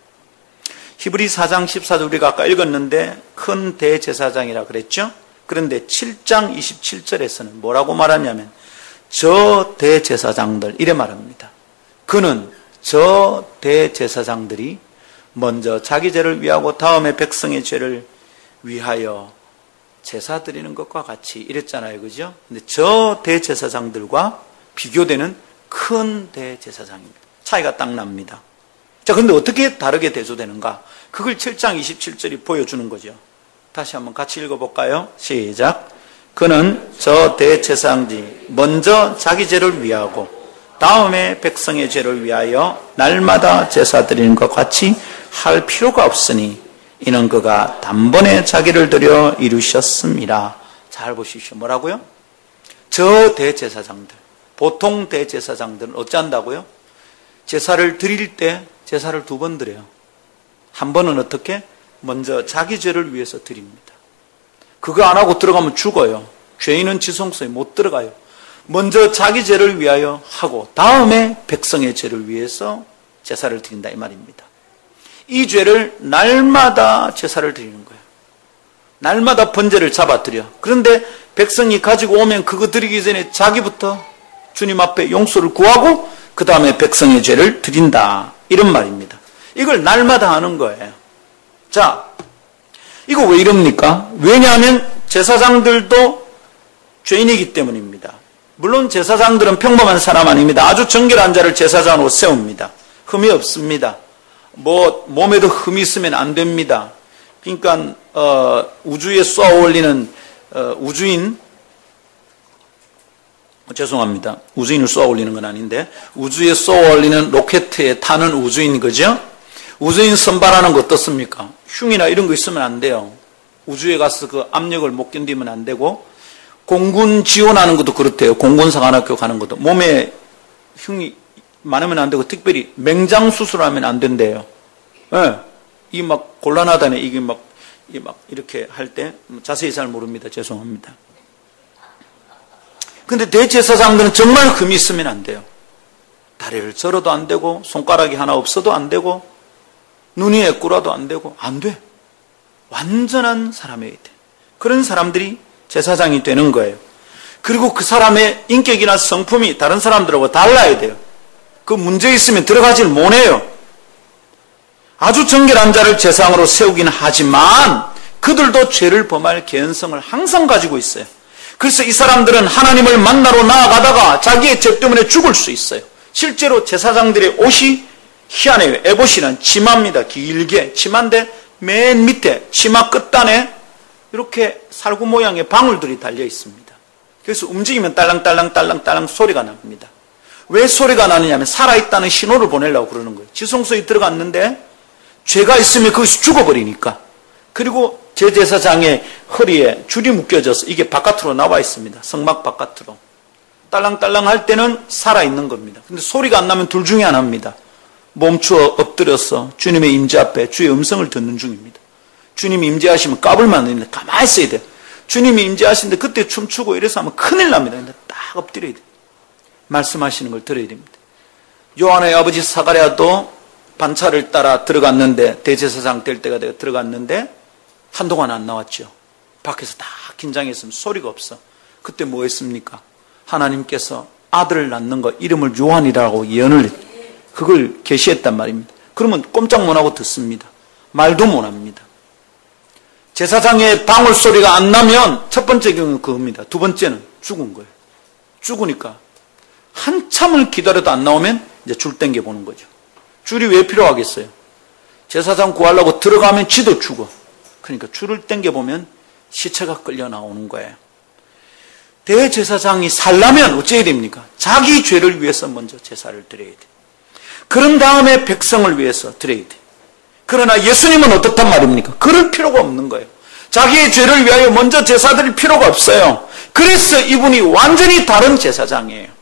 히브리 4장 14절 우리가 아까 읽었는데 큰 대제사장이라 그랬죠? 그런데 7장 27절에서는 뭐라고 말하냐면 저 대제사장들 이래 말합니다. 그는 저 대제사장들이 먼저 자기 죄를 위하고 다음에 백성의 죄를 위하여 제사 드리는 것과 같이 이랬잖아요. 그죠? 근데 저 대제사장들과 비교되는 큰 대제사장입니다. 차이가 딱 납니다. 자, 그런데 어떻게 다르게 대조되는가? 그걸 7장 27절이 보여주는 거죠. 다시 한번 같이 읽어볼까요? 시작. 그는 저 대제사장이 먼저 자기 죄를 위하고 다음에 백성의 죄를 위하여 날마다 제사 드리는 것 같이 할 필요가 없으니 이는 그가 단번에 자기를 드려 이루셨습니다. 잘 보십시오. 뭐라고요? 저 대제사장들, 보통 대제사장들은 어찌한다고요? 제사를 드릴 때 제사를 2번 드려요. 한 번은 어떻게? 먼저 자기 죄를 위해서 드립니다. 그거 안 하고 들어가면 죽어요. 죄인은 지성소에 못 들어가요. 먼저 자기 죄를 위하여 하고 다음에 백성의 죄를 위해서 제사를 드린다 이 말입니다. 이 죄를 날마다 제사를 드리는 거예요. 날마다 번제를 잡아드려. 그런데 백성이 가지고 오면 그거 드리기 전에 자기부터 주님 앞에 용서를 구하고 그 다음에 백성의 죄를 드린다 이런 말입니다. 이걸 날마다 하는 거예요. 자, 이거 왜 이럽니까? 왜냐하면 제사장들도 죄인이기 때문입니다. 물론 제사장들은 평범한 사람 아닙니다. 아주 정결한 자를 제사장으로 세웁니다. 흠이 없습니다. 몸에도 흠이 있으면 안 됩니다. 그러니까 우주에 쏘아 올리는 우주인, 죄송합니다. 우주인을 쏘아 올리는 건 아닌데 우주에 쏘아 올리는 로켓에 타는 우주인, 그죠? 우주인 선발하는 거 어떻습니까? 흉이나 이런 거 있으면 안 돼요. 우주에 가서 그 압력을 못 견디면 안 되고, 공군 지원하는 것도 그렇대요. 공군사관학교 가는 것도 몸에 흉이 많으면 안 되고, 특별히 맹장 수술하면 안 된대요. 예. 이 막 곤란하다네. 이게 막 이렇게 할 때 자세히 잘 모릅니다. 죄송합니다. 근데 대제사장들은 정말 흠이 있으면 안 돼요. 다리를 절어도 안 되고, 손가락이 하나 없어도 안 되고, 눈이 애꾸라도 안 되고, 안 돼. 완전한 사람이어야 돼. 그런 사람들이 제사장이 되는 거예요. 그리고 그 사람의 인격이나 성품이 다른 사람들하고 달라야 돼요. 그 문제 있으면 들어가질 못해요. 아주 정결한 자를 제사장으로 세우긴 하지만 그들도 죄를 범할 개연성을 항상 가지고 있어요. 그래서 이 사람들은 하나님을 만나러 나아가다가 자기의 죄 때문에 죽을 수 있어요. 실제로 제사장들의 옷이 희한해요. 에봇이란 치마입니다. 길게 치마인데 맨 밑에 치마 끝단에 이렇게 살구 모양의 방울들이 달려 있습니다. 그래서 움직이면 딸랑딸랑 소리가 납니다. 왜 소리가 나느냐면 살아있다는 신호를 보내려고 그러는 거예요. 지성소에 들어갔는데 죄가 있으면 거기서 죽어버리니까. 그리고 제사장의 허리에 줄이 묶여져서 이게 바깥으로 나와 있습니다. 성막 바깥으로. 딸랑딸랑 할 때는 살아있는 겁니다. 근데 소리가 안 나면 둘 중에 하나입니다. 멈추어 엎드려서 주님의 임재 앞에 주의 음성을 듣는 중입니다. 주님이 임재하시면 까불면 안 됩니다. 가만히 있어야 돼요. 주님이 임재하시는데 그때 춤추고 이래서 하면 큰일 납니다. 근데 딱 엎드려야 돼요. 말씀하시는 걸 들어야 됩니다. 요한의 아버지 사가랴도 반차를 따라 들어갔는데, 대제사장 될 때가 되어 들어갔는데 한동안 안 나왔죠. 밖에서 다 긴장했으면 소리가 없어. 그때 뭐 했습니까? 하나님께서 아들을 낳는 거 이름을 요한이라고 예언을 했죠. 그걸 계시했단 말입니다. 그러면 꼼짝 못하고 듣습니다. 말도 못합니다. 제사장의 방울 소리가 안 나면 첫 번째 경우는 그겁니다. 두 번째는 죽은 거예요. 죽으니까 한참을 기다려도 안 나오면 이제 줄 땡겨 보는 거죠. 줄이 왜 필요하겠어요? 제사장 구하려고 들어가면 지도 죽어. 그러니까 줄을 땡겨 보면 시체가 끌려 나오는 거예요. 대제사장이 살려면 어째야 됩니까? 자기 죄를 위해서 먼저 제사를 드려야 돼. 그런 다음에 백성을 위해서 드려야 돼. 그러나 예수님은 어떻단 말입니까? 그럴 필요가 없는 거예요. 자기의 죄를 위하여 먼저 제사 드릴 필요가 없어요. 그래서 이분이 완전히 다른 제사장이에요.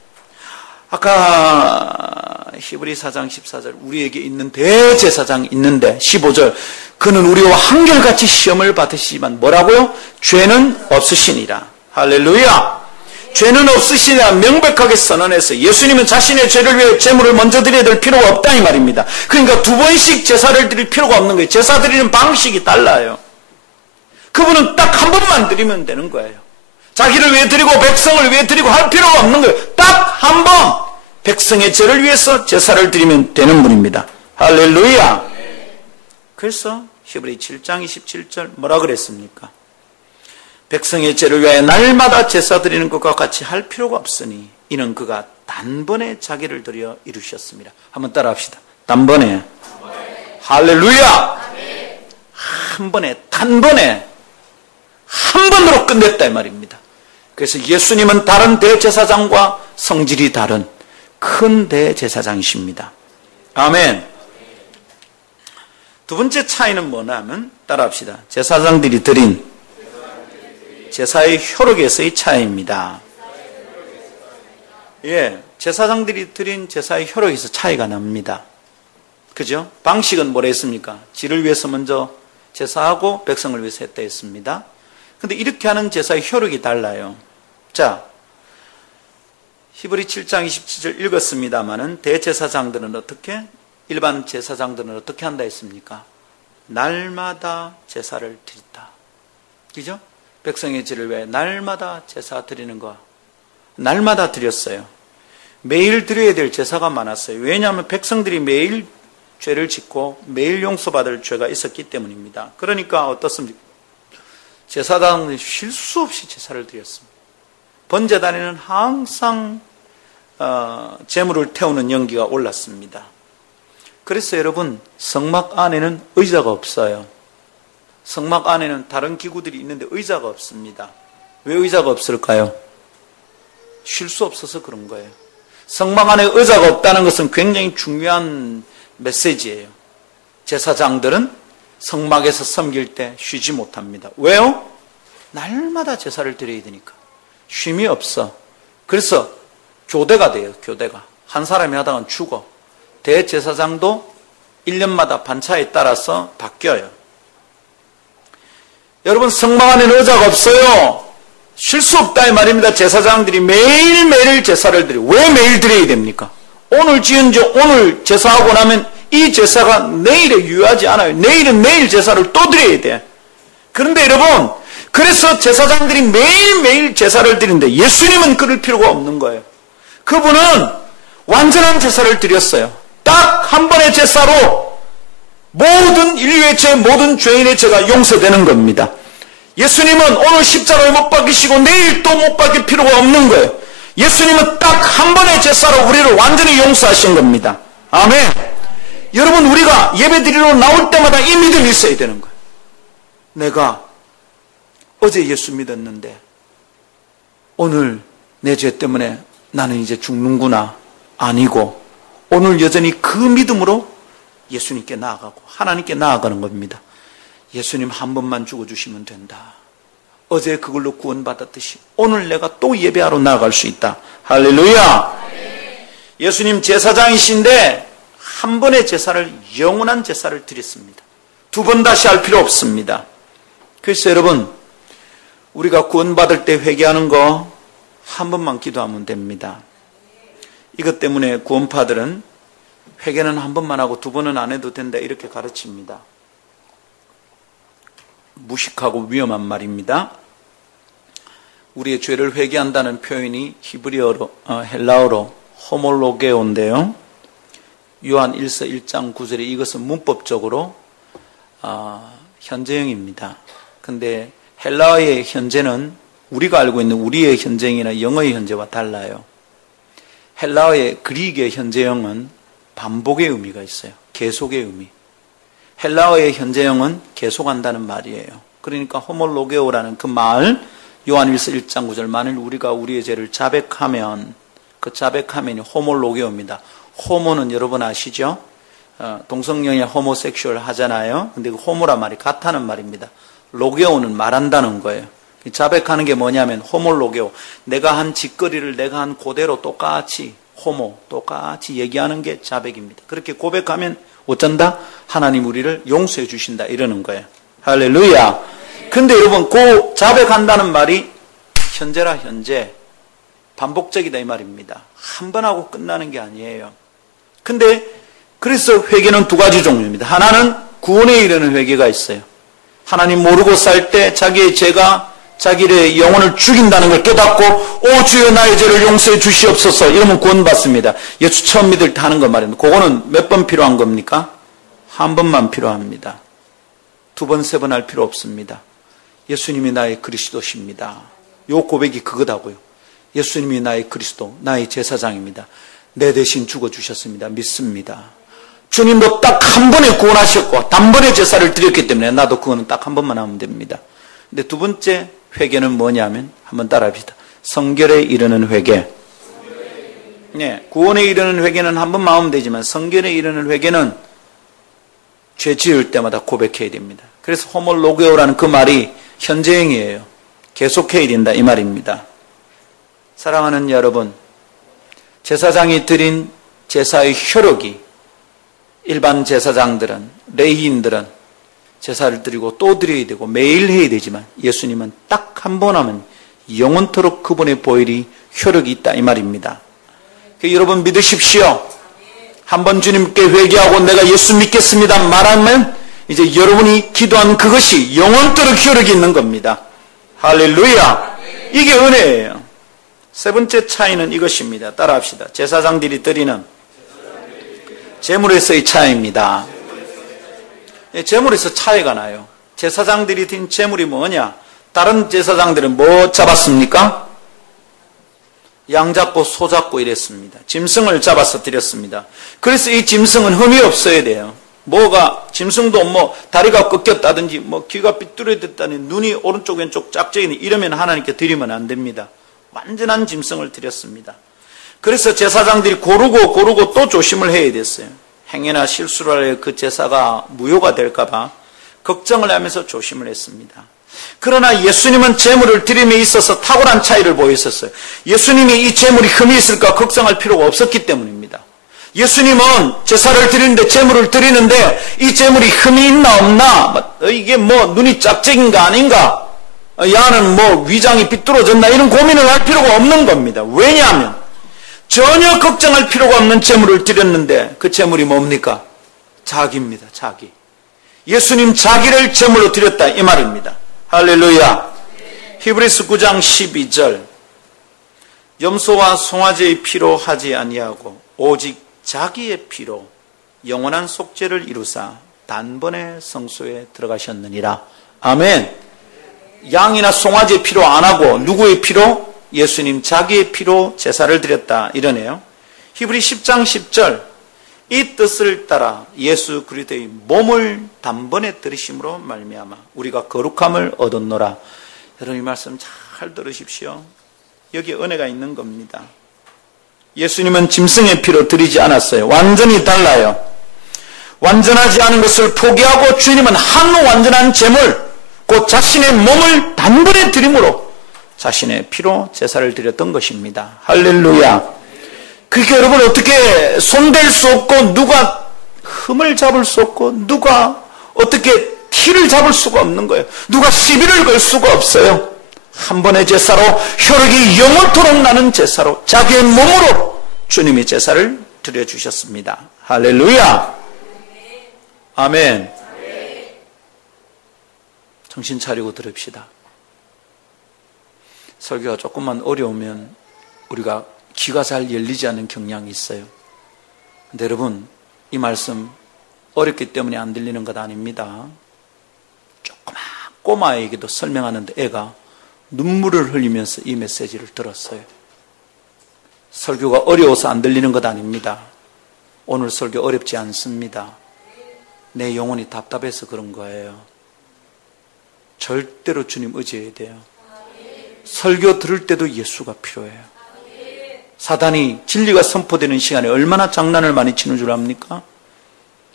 아까 히브리 4장 14절 우리에게 있는 대제사장이 있는데 15절 그는 우리와 한결같이 시험을 받으시지만 뭐라고요? 죄는 없으시니라. 할렐루야. 죄는 없으시냐 명백하게 선언해서 예수님은 자신의 죄를 위해 제물을 먼저 드려야 될 필요가 없다 이 말입니다. 그러니까 두 번씩 제사를 드릴 필요가 없는 거예요. 제사 드리는 방식이 달라요. 그분은 딱 한 번만 드리면 되는 거예요. 자기를 위해 드리고 백성을 위해 드리고 할 필요가 없는 거예요. 딱 한 번 백성의 죄를 위해서 제사를 드리면 되는 분입니다. 할렐루야. 그래서 히브리 7장 27절 뭐라 그랬습니까? 백성의 죄를 위하여 날마다 제사 드리는 것과 같이 할 필요가 없으니 이는 그가 단번에 자기를 드려 이루셨습니다. 한번 따라 합시다. 단번에. 할렐루야. 한 번에, 단번에 한 번으로 끝냈다 이 말입니다. 그래서 예수님은 다른 대제사장과 성질이 다른 큰 대제사장이십니다. 아멘. 두 번째 차이는 뭐냐면 따라합시다. 제사장들이 드린 제사의 효력에서의 차이입니다. 예, 제사장들이 드린 제사의 효력에서 차이가 납니다. 그죠? 방식은 뭐라 했습니까? 지를 위해서 먼저 제사하고 백성을 위해서 했다 했습니다. 근데 이렇게 하는 제사의 효력이 달라요. 자, 히브리 7장 27절 읽었습니다마는 대제사장들은 어떻게? 일반 제사장들은 어떻게 한다 했습니까? 날마다 제사를 드린다. 그죠? 백성의 죄를 위해 날마다 제사 드리는 거. 날마다 드렸어요. 매일 드려야 될 제사가 많았어요. 왜냐하면 백성들이 매일 죄를 짓고 매일 용서받을 죄가 있었기 때문입니다. 그러니까 어떻습니까? 제사장들이 쉴 수 없이 제사를 드렸습니다. 번제단에는 항상 제물을 태우는 연기가 올랐습니다. 그래서 여러분, 성막 안에는 의자가 없어요. 성막 안에는 다른 기구들이 있는데 의자가 없습니다. 왜 의자가 없을까요? 쉴 수 없어서 그런 거예요. 성막 안에 의자가 없다는 것은 굉장히 중요한 메시지예요. 제사장들은 성막에서 섬길 때 쉬지 못합니다. 왜요? 날마다 제사를 드려야 되니까. 쉼이 없어. 그래서 교대가 돼요. 교대가. 한 사람이 하다가 죽어. 대제사장도 1년마다 반차에 따라서 바뀌어요. 여러분, 성막 안에는 의자가 없어요. 쉴 수 없다 이 말입니다. 제사장들이 매일매일 제사를 드려요. 왜 매일 드려야 됩니까? 오늘 지은 지 오늘 제사하고 나면 이 제사가 내일에 유효하지 않아요. 내일은 내일 제사를 또 드려야 돼. 그런데 여러분, 그래서 제사장들이 매일매일 제사를 드리는데 예수님은 그럴 필요가 없는 거예요. 그분은 완전한 제사를 드렸어요. 딱 한 번의 제사로 모든 인류의 죄, 모든 죄인의 죄가 용서되는 겁니다. 예수님은 오늘 십자가에 못 박히시고 내일 또 못 박힐 필요가 없는 거예요. 예수님은 딱 한 번의 제사로 우리를 완전히 용서하신 겁니다. 아멘. 여러분, 우리가 예배드리러 나올 때마다 이 믿음이 있어야 되는 거예요. 내가 어제 예수 믿었는데 오늘 내 죄 때문에 나는 이제 죽는구나. 아니고 오늘 여전히 그 믿음으로 예수님께 나아가고 하나님께 나아가는 겁니다. 예수님 한 번만 죽어주시면 된다. 어제 그걸로 구원받았듯이 오늘 내가 또 예배하러 나아갈 수 있다. 할렐루야. 예수님 제사장이신데 한 번의 제사를, 영원한 제사를 드렸습니다. 두 번 다시 할 필요 없습니다. 그래서 여러분, 우리가 구원받을 때 회개하는 거 한 번만 기도하면 됩니다. 이것 때문에 구원파들은 회개는 한 번만 하고 두 번은 안 해도 된다 이렇게 가르칩니다. 무식하고 위험한 말입니다. 우리의 죄를 회개한다는 표현이 히브리어로, 헬라어로 호몰로게오인데요. 요한 1서 1장 9절에 이것은 문법적으로 현재형입니다. 근데 헬라어의 현재는 우리가 알고 있는 우리의 현재형이나 영어의 현재와 달라요. 헬라어의 그리스의 현재형은 반복의 의미가 있어요. 계속의 의미. 헬라어의 현재형은 계속한다는 말이에요. 그러니까 호몰로게오라는 그 말, 요한일서 1장 9절, 만일 우리가 우리의 죄를 자백하면 그 자백하면이 호몰로게오입니다. 호모는 여러분 아시죠? 동성연애 호모섹슈얼 하잖아요. 근데 그 호모란 말이 같다는 말입니다. 로게오는 말한다는 거예요. 자백하는 게 뭐냐면 호몰로게오, 내가 한 짓거리를 내가 한 그대로 똑같이 똑같이 얘기하는 게 자백입니다. 그렇게 고백하면 어쩐다? 하나님 우리를 용서해 주신다 이러는 거예요. 할렐루야. 근데 여러분, 그 자백한다는 말이 현재라 현재 반복적이다 이 말입니다. 한 번 하고 끝나는 게 아니에요. 근데 그래서 회개는 두 가지 종류입니다. 하나는 구원에 이르는 회개가 있어요. 하나님 모르고 살 때 자기의 죄가 자기의 영혼을 죽인다는 걸 깨닫고 오 주여 나의 죄를 용서해 주시옵소서 이러면 구원받습니다. 예수 처음 믿을 때 하는 거 말입니다. 그거는 몇 번 필요한 겁니까? 한 번만 필요합니다. 두 번, 세 번 할 필요 없습니다. 예수님이 나의 그리스도십니다. 요 고백이 그거다고요. 예수님이 나의 그리스도, 나의 제사장입니다. 내 대신 죽어주셨습니다. 믿습니다. 주님도 딱 한 번에 구원하셨고 단번에 제사를 드렸기 때문에 나도 그거는 딱 한 번만 하면 됩니다. 근데 두 번째 회개는 뭐냐면 한번 따라합시다. 성결에 이르는 회개. 네, 구원에 이르는 회개는 한 번만 하면 되지만 성결에 이르는 회개는 죄 지을 때마다 고백해야 됩니다. 그래서 호몰로게오라는 그 말이 현재형이에요. 계속해야 된다 이 말입니다. 사랑하는 여러분, 제사장이 드린 제사의 효력이 일반 제사장들은, 레위인들은 제사를 드리고 또 드려야 되고 매일 해야 되지만 예수님은 딱 한 번 하면 영원토록 그분의 보혈이 효력이 있다 이 말입니다. 여러분 믿으십시오. 한번 주님께 회개하고 내가 예수 믿겠습니다 말하면 이제 여러분이 기도한 그것이 영원토록 효력이 있는 겁니다. 할렐루야. 이게 은혜예요. 세 번째 차이는 이것입니다. 따라합시다. 제사장들이 드리는 제물에서의 차이입니다. 제물에서 차이가 나요. 제사장들이 드린 제물이 뭐냐? 다른 제사장들은 뭐 잡았습니까? 양 잡고 소 잡고 이랬습니다. 짐승을 잡아서 드렸습니다. 그래서 이 짐승은 흠이 없어야 돼요. 뭐가 짐승도 뭐 다리가 꺾였다든지 뭐 귀가 삐뚤어졌다니 눈이 오른쪽 왼쪽 짝짝이니 이러면 하나님께 드리면 안 됩니다. 완전한 짐승을 드렸습니다. 그래서 제사장들이 고르고 또 조심을 해야 됐어요. 행여나 실수를 하여 그 제사가 무효가 될까 봐 걱정을 하면서 조심을 했습니다. 그러나 예수님은 제물을 드림에 있어서 탁월한 차이를 보였었어요. 예수님이 이 제물이 흠이 있을까 걱정할 필요가 없었기 때문입니다. 예수님은 제사를 드리는데 제물을 드리는데 이 제물이 흠이 있나 없나, 이게 뭐 눈이 짝짝인가 아닌가, 야는 뭐 위장이 삐뚤어졌나 이런 고민을 할 필요가 없는 겁니다. 왜냐하면 전혀 걱정할 필요가 없는 제물을 드렸는데 그 제물이 뭡니까? 자기입니다. 자기. 예수님 자기를 제물로 드렸다 이 말입니다. 할렐루야. 히브리서 9장 12절 염소와 송아지의 피로 하지 아니하고 오직 자기의 피로 영원한 속죄를 이루사 단번에 성소에 들어가셨느니라. 아멘. 양이나 송아지의 피로 안 하고 누구의 피로? 예수님 자기의 피로 제사를 드렸다 이러네요. 히브리 10장 10절 이 뜻을 따라 예수 그리스도의 몸을 단번에 들이심으로 말미암아 우리가 거룩함을 얻었노라. 여러분 이 말씀 잘 들으십시오. 여기에 은혜가 있는 겁니다. 예수님은 짐승의 피로 드리지 않았어요. 완전히 달라요. 완전하지 않은 것을 포기하고 주님은 한 완전한 제물, 곧 자신의 몸을 단번에 드림으로 자신의 피로 제사를 드렸던 것입니다. 할렐루야. 그러니까 여러분 어떻게 손댈 수 없고 누가 흠을 잡을 수 없고 누가 어떻게 티를 잡을 수가 없는 거예요. 누가 시비를 걸 수가 없어요. 한 번의 제사로 혈육이 영원토록 나는 제사로 자기의 몸으로 주님이 제사를 드려주셨습니다. 할렐루야. 아멘. 정신 차리고 들읍시다. 설교가 조금만 어려우면 우리가 귀가 잘 열리지 않는 경향이 있어요. 근데 여러분 이 말씀 어렵기 때문에 안 들리는 것 아닙니다. 조그만 꼬마에게도 설명하는데 애가 눈물을 흘리면서 이 메시지를 들었어요. 설교가 어려워서 안 들리는 것 아닙니다. 오늘 설교 어렵지 않습니다. 내 영혼이 답답해서 그런 거예요. 절대로 주님 의지해야 돼요. 설교 들을 때도 예수가 필요해요. 사단이 진리가 선포되는 시간에 얼마나 장난을 많이 치는 줄 압니까?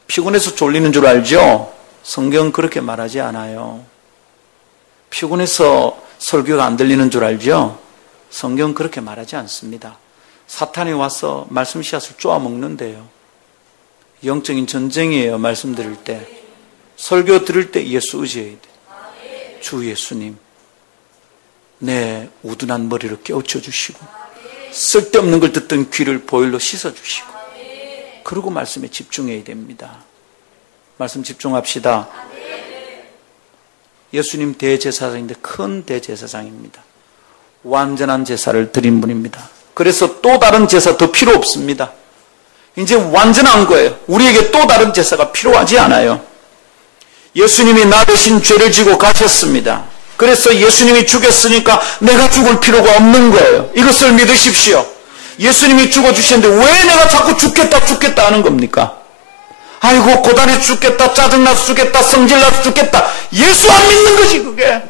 피곤해서 졸리는 줄 알죠? 성경은 그렇게 말하지 않아요. 피곤해서 설교가 안 들리는 줄 알죠? 성경은 그렇게 말하지 않습니다. 사탄이 와서 말씀 씨앗을 쪼아먹는데요. 영적인 전쟁이에요. 말씀 들을 때. 설교 들을 때 예수 의지해야 돼. 주 예수님 내 우둔한 머리를 깨우쳐 주시고 쓸데없는 걸 듣던 귀를 보혈로 씻어주시고 그리고 말씀에 집중해야 됩니다. 말씀 집중합시다. 예수님 대제사장인데 큰 대제사장입니다. 완전한 제사를 드린 분입니다. 그래서 또 다른 제사 더 필요 없습니다. 이제 완전한 거예요. 우리에게 또 다른 제사가 필요하지 않아요. 예수님이 나 대신 죄를 지고 가셨습니다. 그래서 예수님이 죽였으니까 내가 죽을 필요가 없는 거예요. 이것을 믿으십시오. 예수님이 죽어주셨는데 왜 내가 자꾸 죽겠다 하는 겁니까? 아이고 고단해서 죽겠다, 짜증나서 죽겠다, 성질나서 죽겠다. 예수 안 믿는 거지 그게.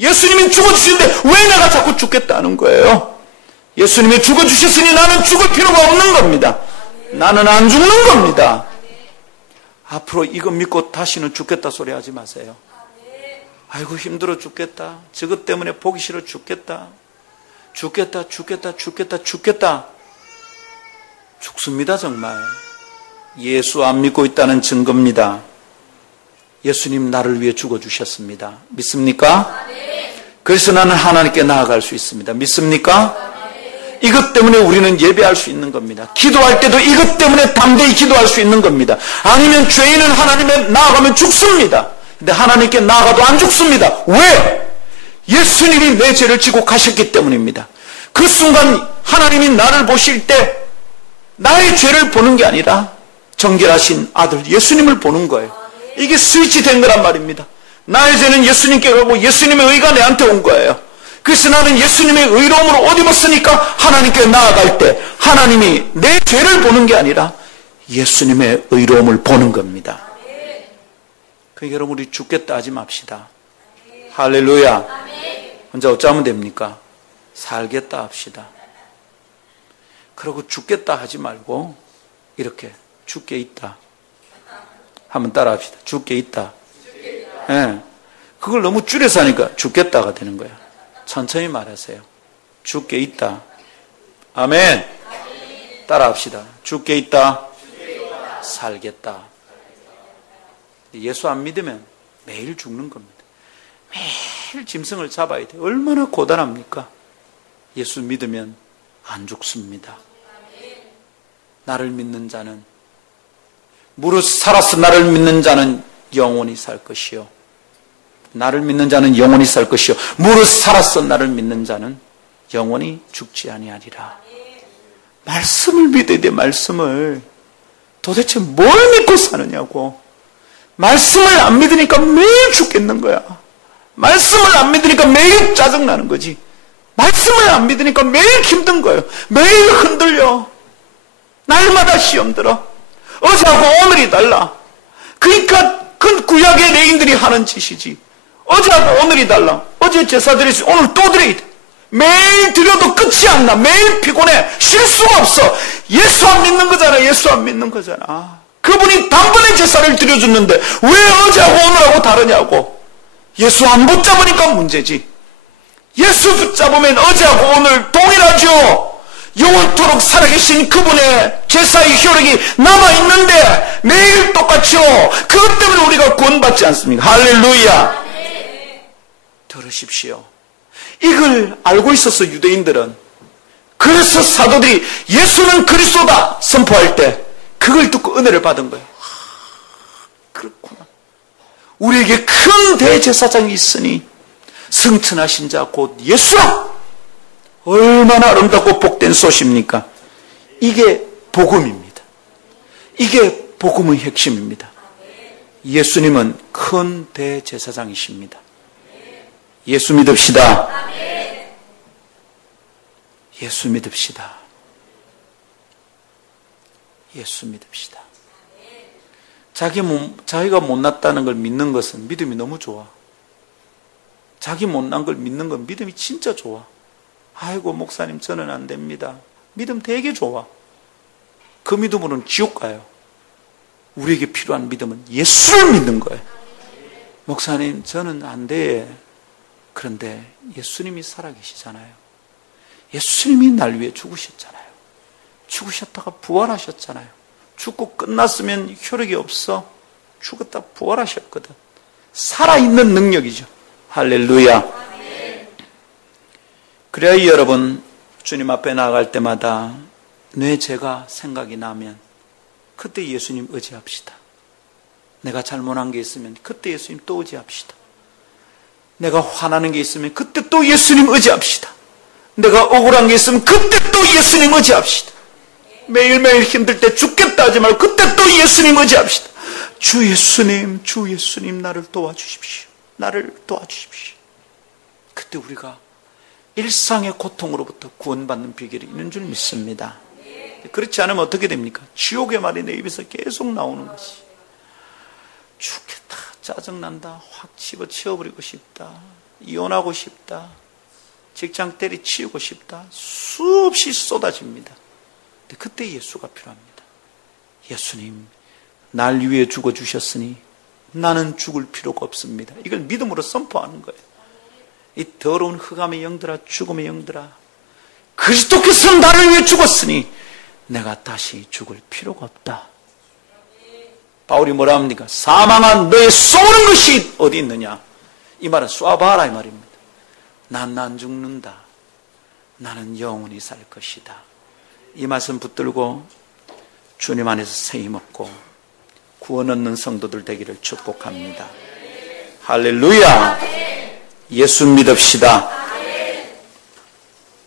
예수님이 죽어주시는데 왜 내가 자꾸 죽겠다 하는 거예요? 예수님이 죽어주셨으니 나는 죽을 필요가 없는 겁니다. 나는 안 죽는 겁니다. 앞으로 이거 믿고 다시는 죽겠다 소리 하지 마세요. 아이고 힘들어 죽겠다. 저것 때문에 보기 싫어 죽겠다. 죽겠다. 죽습니다 정말. 예수 안 믿고 있다는 증거입니다. 예수님 나를 위해 죽어주셨습니다. 믿습니까? 그래서 나는 하나님께 나아갈 수 있습니다. 믿습니까? 이것 때문에 우리는 예배할 수 있는 겁니다. 기도할 때도 이것 때문에 담대히 기도할 수 있는 겁니다. 아니면 죄인은 하나님에 나아가면 죽습니다. 근데 하나님께 나아가도 안 죽습니다. 왜? 예수님이 내 죄를 지고 가셨기 때문입니다. 그 순간 하나님이 나를 보실 때 나의 죄를 보는 게 아니라 정결하신 아들 예수님을 보는 거예요. 이게 스위치 된 거란 말입니다. 나의 죄는 예수님께 가고 예수님의 의가 내한테 온 거예요. 그래서 나는 예수님의 의로움으로 옷 입었으니까 하나님께 나아갈 때 하나님이 내 죄를 보는 게 아니라 예수님의 의로움을 보는 겁니다. 그러니까 여러분, 우리 죽겠다 하지 맙시다. 할렐루야. 혼자 어쩌면 됩니까? 살겠다 합시다. 그리고 죽겠다 하지 말고 이렇게 죽게 있다. 한번 따라 합시다. 죽게 있다. 예. 그걸 너무 줄여서 하니까 죽겠다가 되는 거야. 천천히 말하세요. 죽게 있다. 아멘. 따라 합시다. 죽게 있다. 살겠다. 예수 안 믿으면 매일 죽는 겁니다. 매일 짐승을 잡아야 돼. 얼마나 고단합니까? 예수 믿으면 안 죽습니다. 나를 믿는 자는, 무릇 살아서 나를 믿는 자는 영원히 살 것이요. 나를 믿는 자는 영원히 살 것이요. 무릇 살아서 나를 믿는 자는 영원히 죽지 아니하리라. 말씀을 믿어야 돼, 말씀을. 도대체 뭘 믿고 사느냐고. 말씀을 안 믿으니까 매일 죽겠는 거야. 말씀을 안 믿으니까 매일 짜증나는 거지. 말씀을 안 믿으니까 매일 힘든 거예요. 매일 흔들려. 날마다 시험 들어. 어제하고 오늘이 달라. 그러니까 그 구약의 레인들이 하는 짓이지. 어제하고 오늘이 달라. 어제 제사 드렸으니 오늘 또 드려야 돼. 매일 드려도 끝이 안 나. 매일 피곤해. 쉴 수가 없어. 예수 안 믿는 거잖아. 예수 안 믿는 거잖아. 그분이 단번에 제사를 드려줬는데 왜 어제하고 오늘하고 다르냐고. 예수 안 붙잡으니까 문제지. 예수 붙잡으면 어제하고 오늘 동일하죠. 영원토록 살아계신 그분의 제사의 효력이 남아있는데 매일 똑같죠. 그것 때문에 우리가 구원받지 않습니까? 할렐루야. 들으십시오. 이걸 알고 있어서 유대인들은, 그래서 사도들이 예수는 그리스도다 선포할 때 그걸 듣고 은혜를 받은 거예요. 그렇구나. 우리에게 큰 대제사장이 있으니 승천하신 자 곧 예수라. 얼마나 아름답고 복된 소식입니까? 이게 복음입니다. 이게 복음의 핵심입니다. 예수님은 큰 대제사장이십니다. 예수 믿읍시다. 예수 믿읍시다. 예수 믿읍시다. 자기가 못났다는 걸 믿는 것은 믿음이 너무 좋아. 자기 못난 걸 믿는 건 믿음이 진짜 좋아. 아이고 목사님 저는 안 됩니다. 믿음 되게 좋아. 그 믿음으로는 지옥 가요. 우리에게 필요한 믿음은 예수를 믿는 거예요. 목사님 저는 안 돼. 그런데 예수님이 살아계시잖아요. 예수님이 날 위해 죽으셨잖아요. 죽으셨다가 부활하셨잖아요. 죽고 끝났으면 효력이 없어. 죽었다 부활하셨거든. 살아있는 능력이죠. 할렐루야. 그래야 여러분, 주님 앞에 나아갈 때마다 내 죄가 생각이 나면 그때 예수님 의지합시다. 내가 잘못한 게 있으면 그때 예수님 또 의지합시다. 내가 화나는 게 있으면 그때 또 예수님 의지합시다. 내가 억울한 게 있으면 그때 또 예수님 의지합시다. 매일매일 힘들 때 죽겠다 하지 말고 그때 또 예수님 의지합시다. 주 예수님 나를 도와주십시오. 나를 도와주십시오. 그때 우리가 일상의 고통으로부터 구원받는 비결이 있는 줄 믿습니다. 그렇지 않으면 어떻게 됩니까? 지옥의 말이 내 입에서 계속 나오는 것이. 죽겠다, 짜증난다, 확 집어치워버리고 싶다, 이혼하고 싶다, 직장 때리치우고 싶다, 수없이 쏟아집니다. 근데 그때 예수가 필요합니다. 예수님, 날 위해 죽어주셨으니 나는 죽을 필요가 없습니다. 이걸 믿음으로 선포하는 거예요. 이 더러운 흑암의 영들아, 죽음의 영들아, 그리스도께서 나를 위해 죽었으니 내가 다시 죽을 필요가 없다. 바울이 뭐라 합니까? 사망한 너의 쏘는 것이 어디 있느냐? 이 말은 쏴봐라 이 말입니다. 난 안 죽는다. 나는 영원히 살 것이다. 이 말씀 붙들고 주님 안에서 새 힘 얻고 구원 얻는 성도들 되기를 축복합니다. 할렐루야. 예수 믿읍시다.